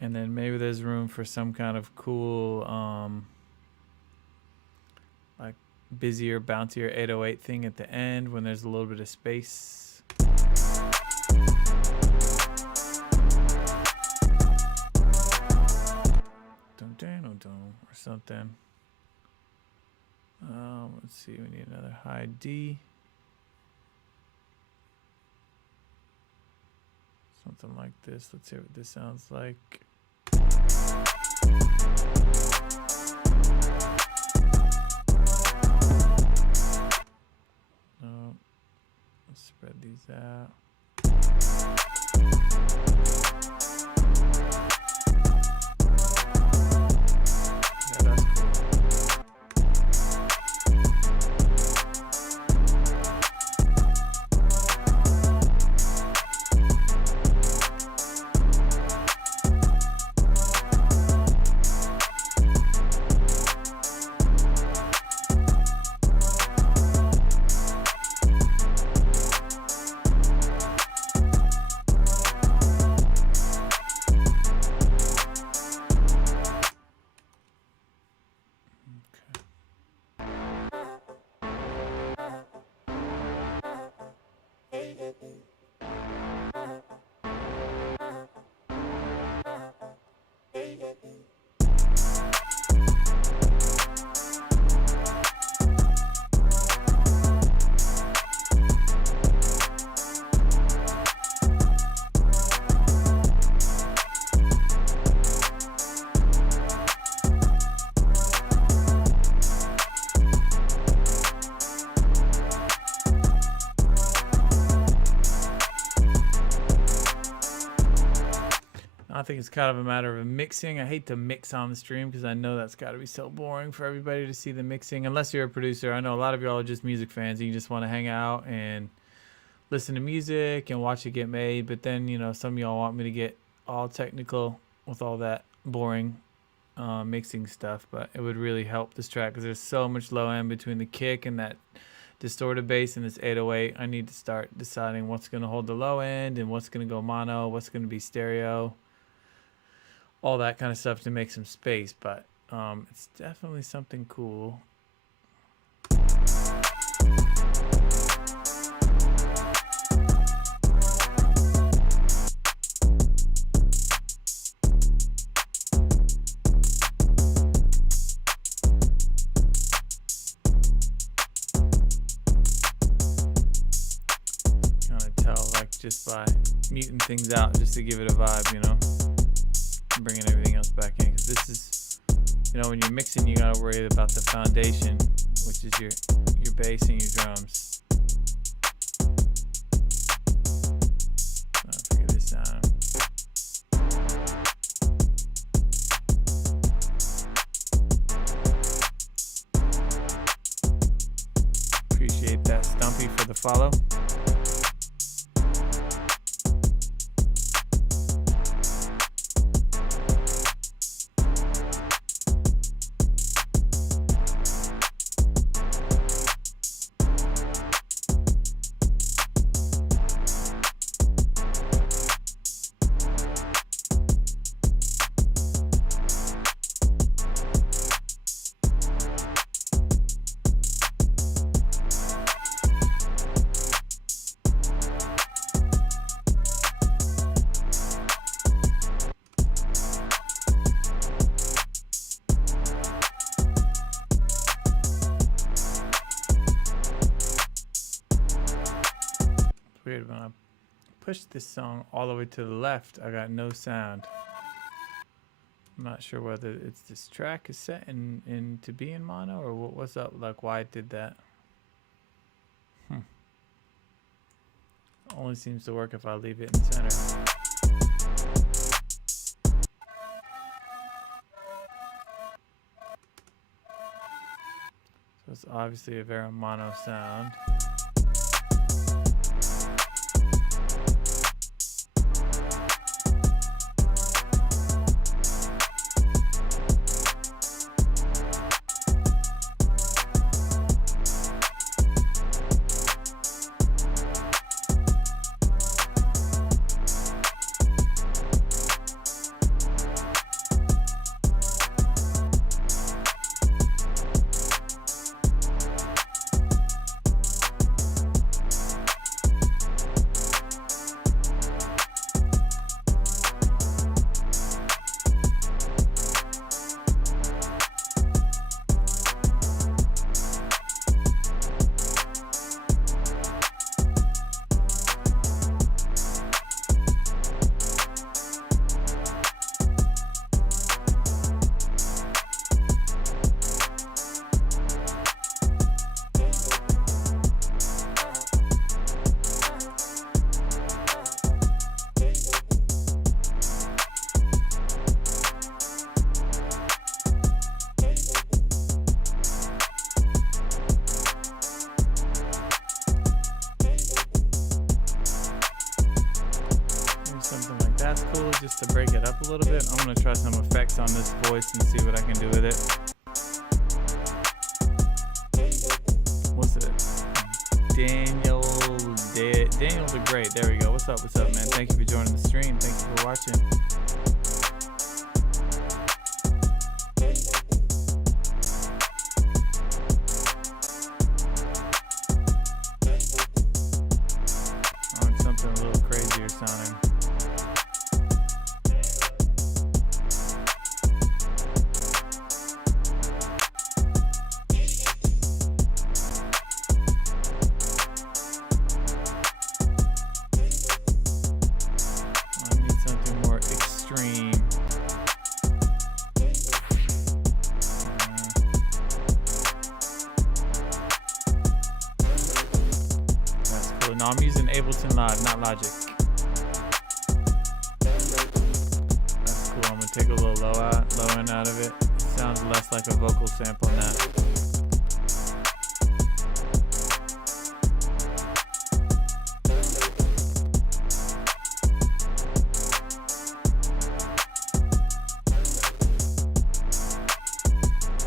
And then maybe there's room for some kind of cool, like busier, bouncier 808 thing at the end when there's a little bit of space. Or something. Let's see, we need another high D. Something like this. Let's hear what this sounds like. No. Let's spread these out. Yeah, that's cool. I think it's kind of a matter of mixing. I hate to mix on the stream because I know that's got to be so boring for everybody to see the mixing. Unless you're a producer. I know a lot of y'all are just music fans and you just want to hang out and listen to music and watch it get made. But then, you know, some of y'all want me to get all technical with all that boring mixing stuff. But it would really help this track because there's so much low end between the kick and that distorted bass and this 808. I need to start deciding what's going to hold the low end and what's going to go mono, what's going to be stereo. All that kind of stuff to make some space, but it's definitely something cool. Kind of tell like just by muting things out just to give it a vibe, you know. Bringing everything else back in because this is, you know, when you're mixing you gotta worry about the foundation, which is your bass and your drums. I'll figure this out. Appreciate that, Stumpy, for the follow. Weird, when I push this song all the way to the left, I got no sound. I'm not sure whether it's this track is set in to be in mono or what's up, like why it did that. Only seems to work if I leave it in center. So it's obviously a very mono sound. That's cool, just to break it up a little bit. I'm gonna try some effects on this voice and see what I can do with it. What's it? Daniel the Great. There we go. What's up, man? Thank you for joining the stream. Thank you for watching. I want something a little crazier sounding. No, I'm using Ableton Live, not Logic. That's cool. I'm gonna take a little low end out of it. It sounds less like a vocal sample now.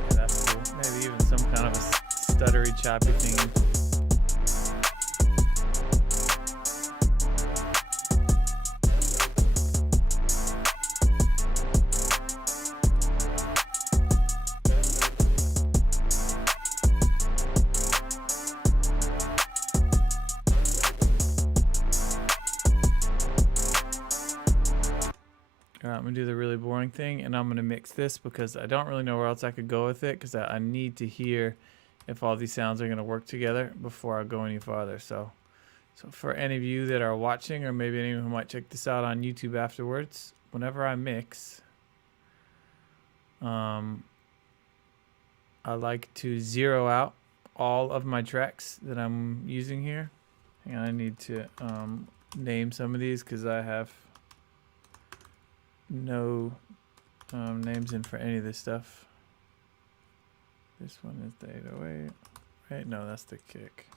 Yeah, that's cool. Maybe even some kind of a stuttery, choppy thing. I'm gonna do the really boring thing, and I'm gonna mix this because I don't really know where else I could go with it, because I need to hear if all these sounds are gonna work together before I go any farther. So for any of you that are watching, or maybe anyone who might check this out on YouTube afterwards, whenever I mix, I like to zero out all of my tracks that I'm using here. Hang on, I need to name some of these because I have no names in for any of this stuff. This one is the 808. Right? No, that's the kick.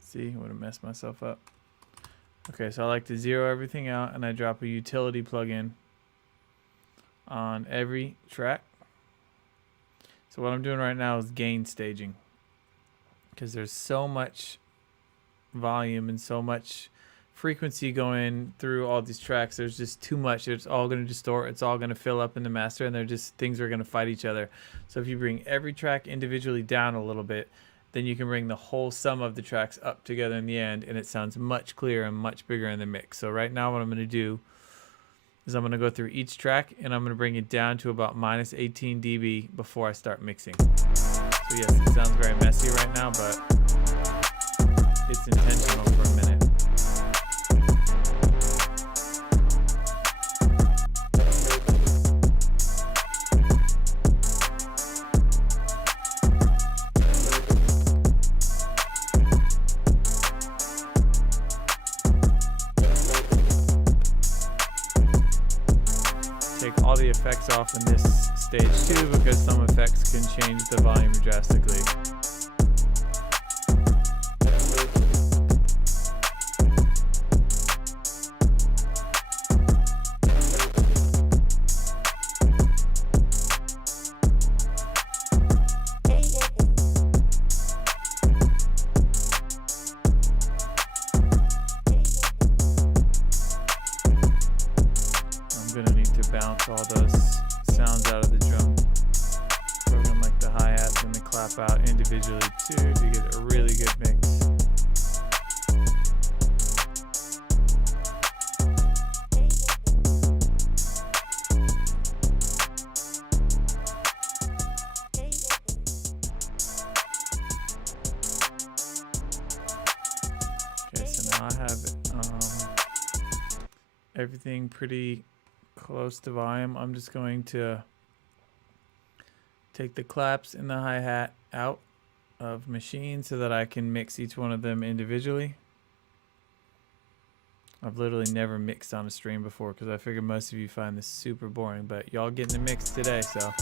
See, would have messed myself up. Okay, so I like to zero everything out, and I drop a utility plugin on every track. So what I'm doing right now is gain staging, because there's so much volume and so much frequency going through all these tracks. There's just too much. It's all going to distort. It's all going to fill up in the master, and they're just things are going to fight each other. So if you bring every track individually down a little bit, then you can bring the whole sum of the tracks up together in the end, and it sounds much clearer and much bigger in the mix. So right now what I'm going to do is I'm going to go through each track, and I'm going to bring it down to about minus 18 dB before I start mixing. So yes, it sounds very messy right now, but it's intentional for a minute. effects off in this stage too, because some effects can change the volume drastically. I'm gonna need to bounce all those sounds out of the drum program, like the hi-hats and the clap out individually too, to get a really good mix. Okay, so now I have everything pretty close to volume. I'm just going to take the claps and the hi-hat out of machine so that I can mix each one of them individually. I've literally never mixed on a stream before because I figured most of you find this super boring, but y'all getting the mix today, so.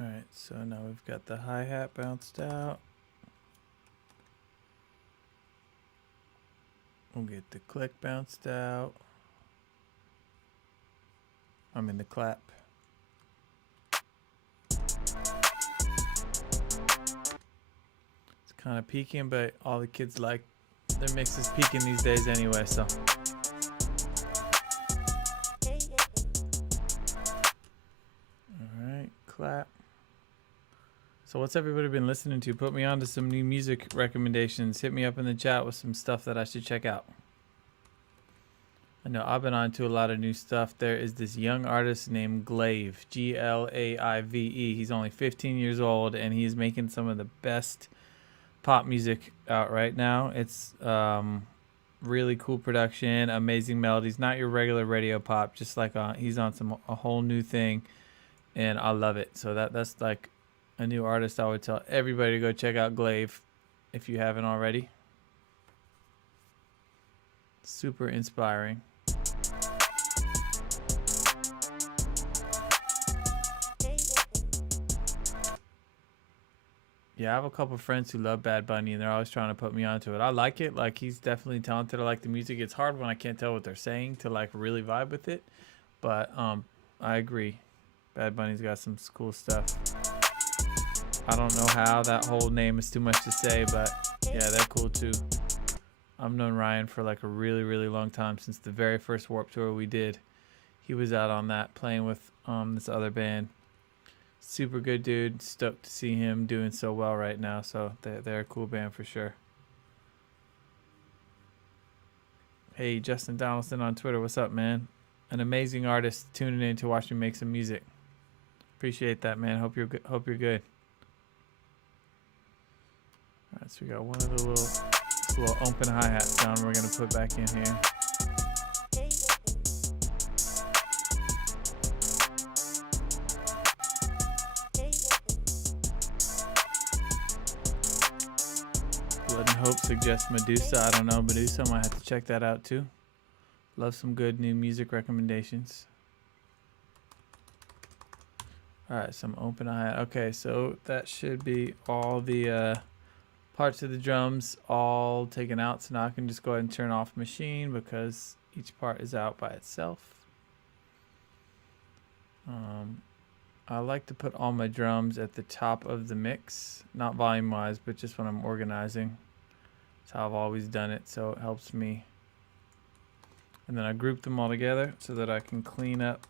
Alright, so now we've got the hi-hat bounced out. We'll get the click bounced out. I'm in the clap. It's kind of peaking, but all the kids like their mixes peaking these days anyway, so. Alright, clap. So what's everybody been listening to? Put me on to some new music recommendations. Hit me up in the chat with some stuff that I should check out. I know I've been on to a lot of new stuff. There is this young artist named Glaive, Glaive. He's only 15 years old, and he's making some of the best pop music out right now. It's really cool production, amazing melodies, not your regular radio pop, just like he's on a whole new thing, and I love it. So that's like a new artist. I would tell everybody to go check out Glaive if you haven't already. Super inspiring. Yeah, I have a couple friends who love Bad Bunny, and they're always trying to put me onto it. I like it. Like, he's definitely talented. I like the music. It's hard when I can't tell what they're saying to like really vibe with it. But I agree. Bad Bunny's got some cool stuff. I don't know how, that whole name is too much to say, but yeah, they're cool too. I've known Ryan for like a really, really long time, since the very first Warped Tour we did. He was out on that playing with this other band. Super good dude. Stoked to see him doing so well right now. So they're a cool band for sure. Hey, Justin Donaldson on Twitter. What's up, man? An amazing artist tuning in to watch me make some music. Appreciate that, man. Hope you're good. All right, so we got one of the little open hi-hat sound we're gonna put back in here. Blood and Hope suggests Medusa. I don't know Medusa. I might have to check that out too. Love some good new music recommendations. All right, some open hi-hat. Okay, so that should be all the parts of the drums all taken out. So now I can just go ahead and turn off machine because each part is out by itself. I like to put all my drums at the top of the mix, not volume wise, but just when I'm organizing. That's how I've always done it, so it helps me. And then I group them all together so that I can clean up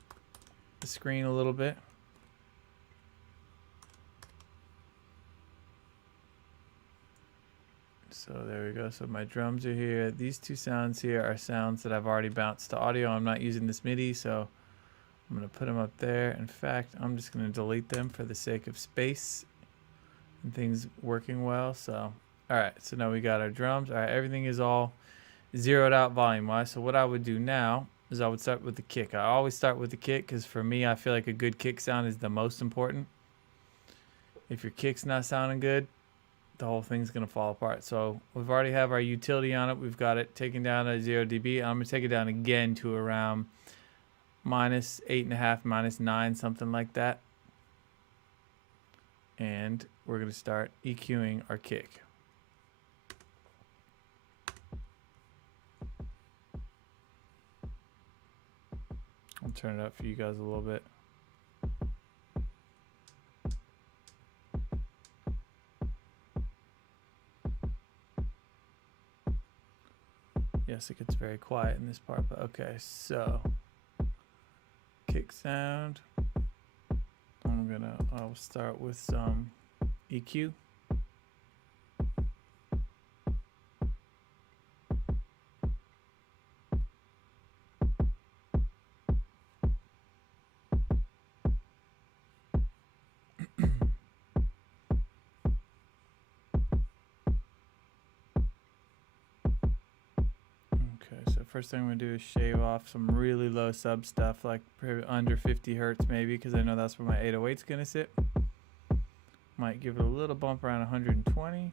the screen a little bit. So there we go. So my drums are here. These two sounds here are sounds that I've already bounced to audio. I'm not using this MIDI, so I'm going to put them up there. In fact, I'm just going to delete them for the sake of space and things working well. So, all right. So now we got our drums. All right. Everything is all zeroed out volume-wise. So what I would do now is I would start with the kick. I always start with the kick because for me, I feel like a good kick sound is the most important. If your kick's not sounding good, the whole thing's going to fall apart. So we've already have our utility on it. We've got it taken down to 0 dB. I'm going to take it down again to around -8.5, -9, something like that. And we're going to start EQing our kick. I'll turn it up for you guys a little bit. Yes, it gets very quiet in this part, but okay, so kick sound. I'll start with some EQ. First thing I'm going to do is shave off some really low sub stuff, like under 50 hertz maybe, because I know that's where my 808's going to sit. Might give it a little bump around 120.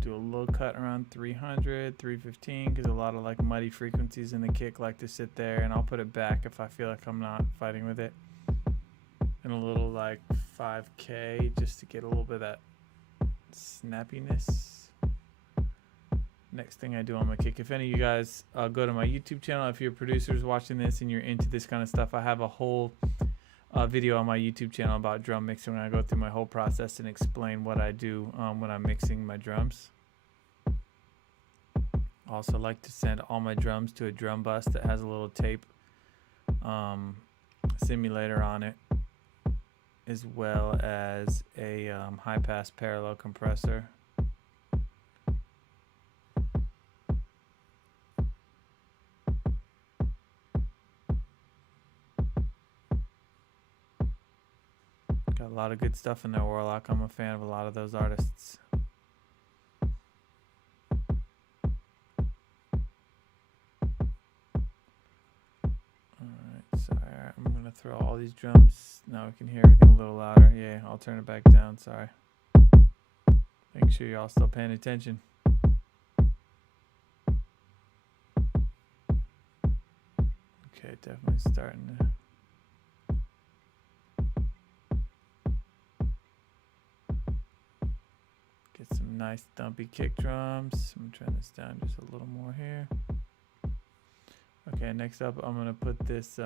Do a little cut around 300, 315, because a lot of like muddy frequencies in the kick like to sit there, and I'll put it back if I feel like I'm not fighting with it. And a little like 5K just to get a little bit of that snappiness. Next thing I do on my kick, if any of you guys go to my YouTube channel, if you're producers watching this and you're into this kind of stuff, I have a whole video on my YouTube channel about drum mixing when I go through my whole process and explain what I do when I'm mixing my drums. I also like to send all my drums to a drum bus that has a little tape simulator on it, as well as a high pass parallel compressor. Got a lot of good stuff in there, Warlock. I'm a fan of a lot of those artists. Alright, sorry. I'm going to throw all these drums. Now we can hear everything a little louder. Yeah, I'll turn it back down. Sorry. Make sure you're all still paying attention. Okay, definitely starting to... get some nice dumpy kick drums. I'm gonna turn this down just a little more here. Okay, next up I'm gonna put this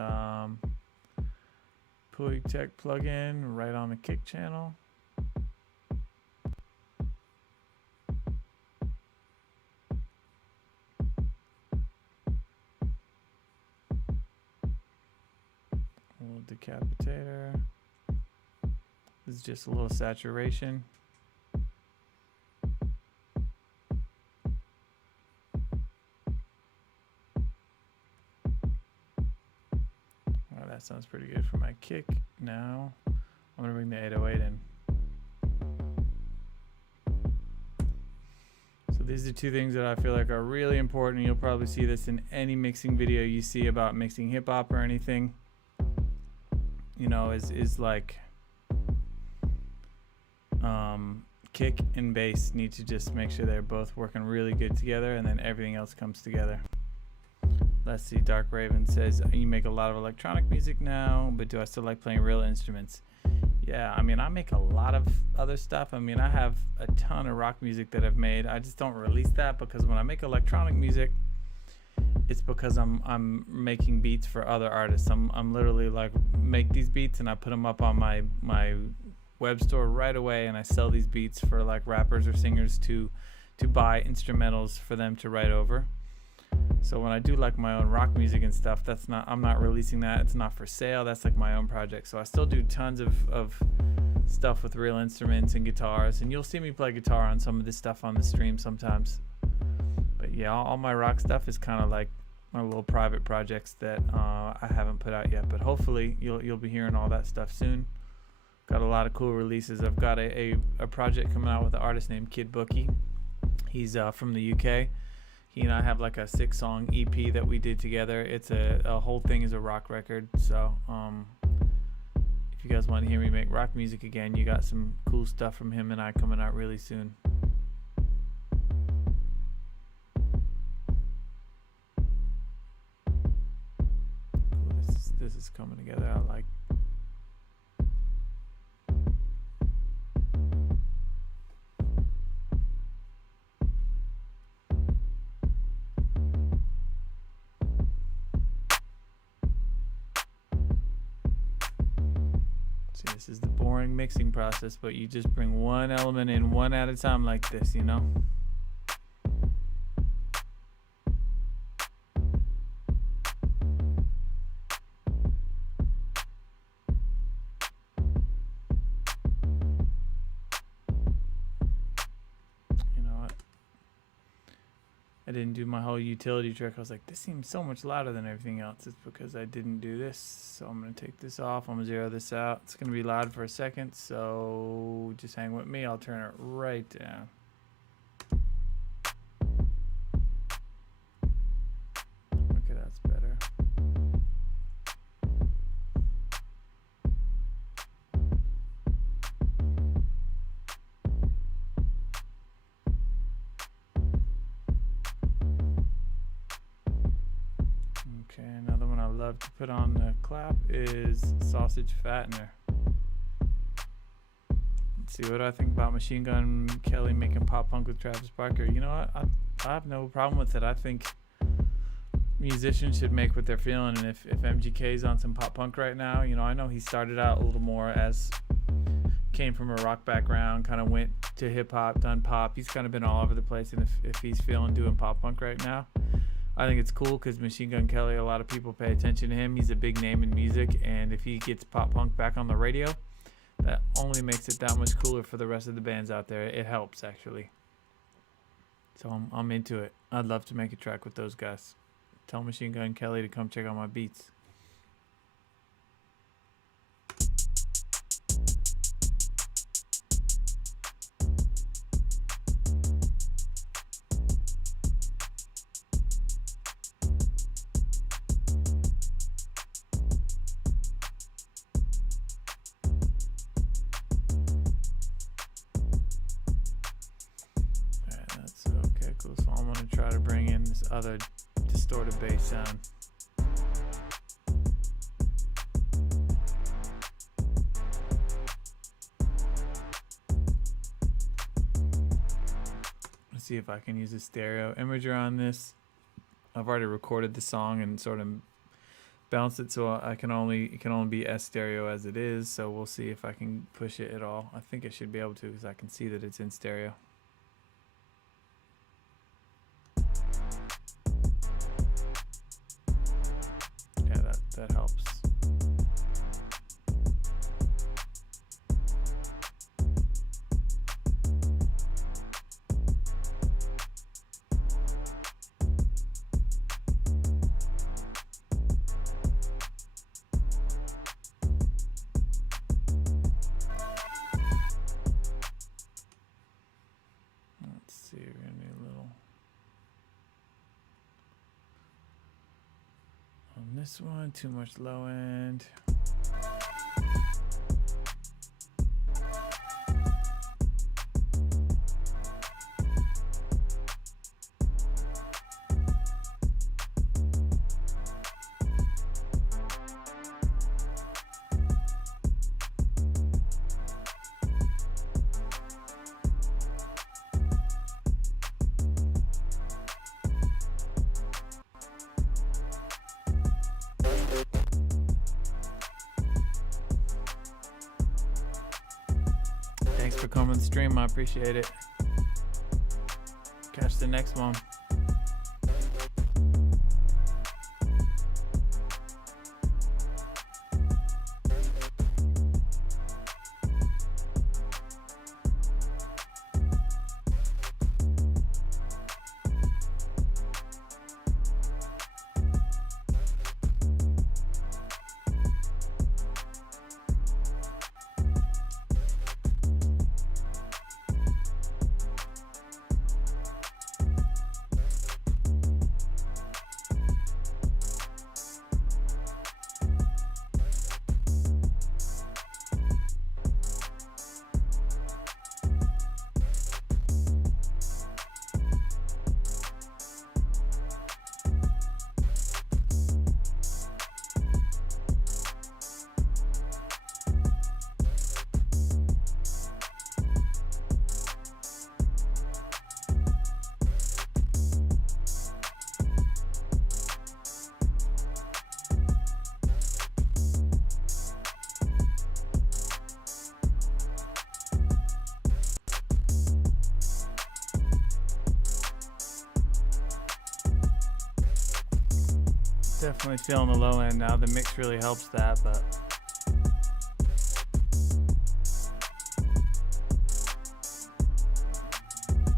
Puig Tech plugin right on the kick channel. A little decapitator. This is just a little saturation. That sounds pretty good for my kick. Now I'm gonna bring the 808 in. So these are two things that I feel like are really important. You'll probably see this in any mixing video you see about mixing hip hop or anything. You know, is like kick and bass need to just make sure they're both working really good together, and then everything else comes together. Let's see, Dark Raven says, you make a lot of electronic music now, but do I still like playing real instruments? Yeah, I mean, I make a lot of other stuff. I mean, I have a ton of rock music that I've made. I just don't release that because when I make electronic music, it's because I'm making beats for other artists. I'm literally like make these beats and I put them up on my web store right away, and I sell these beats for like rappers or singers to buy instrumentals for them to write over. So when I do like my own rock music and stuff, I'm not releasing that. It's not for sale. That's like my own project. So I still do tons of stuff with real instruments and guitars, and you'll see me play guitar on some of this stuff on the stream sometimes. But yeah, all my rock stuff is kind of like my little private projects that I haven't put out yet. But hopefully you'll be hearing all that stuff soon. Got a lot of cool releases. I've got a project coming out with an artist named Kid Bookie. He's from the UK. He and I have like a 6-song EP that we did together. It's a whole thing is a rock record. So if you guys want to hear me make rock music again, you got some cool stuff from him and I coming out really soon. Cool, this is coming together. I like. This is the boring mixing process, but you just bring one element in one at a time like this, you know? You know what? I didn't do my whole utility trick. I was like, this seems so much louder than everything else. It's because I didn't do this. So I'm going to take this off. I'm going to zero this out. It's going to be loud for a second. So just hang with me. I'll turn it right down. Okay, that's better. Okay, another one I love to put on the clap is Sausage Fattener. Let's see, what do I think about Machine Gun Kelly making pop punk with Travis Barker? You know what? I have no problem with it. I think musicians should make what they're feeling, and if MGK's on some pop punk right now, you know, I know he started out a little more as came from a rock background, kind of went to hip hop, done pop. He's kind of been all over the place, and if he's feeling doing pop punk right now, I think it's cool because Machine Gun Kelly, a lot of people pay attention to him. He's a big name in music, and if he gets pop punk back on the radio, that only makes it that much cooler for the rest of the bands out there. It helps, actually. So I'm into it. I'd love to make a track with those guys. Tell Machine Gun Kelly to come check out my beats. So I'm going to try to bring in this other distorted bass sound. Let's see if I can use a stereo imager on this. I've already recorded the song and sort of balanced it so it can only be as stereo as it is. So we'll see if I can push it at all. I think I should be able to because I can see that it's in stereo. That helps. Let's see, we're gonna need a little on this one, too much low end. Thanks for coming to the stream. I appreciate it. Catch the next one. Definitely feeling the low end now. The mix really helps that, but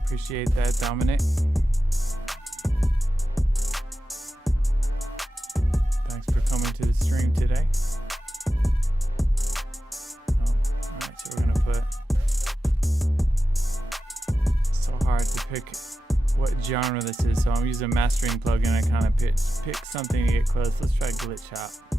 appreciate that, Dominic. Thanks for coming to the stream today. Alright, so we're gonna put, it's so hard to pick what genre this is, so I'm using a mastering plugin. I kind of pick something to get close. Let's try glitch hop.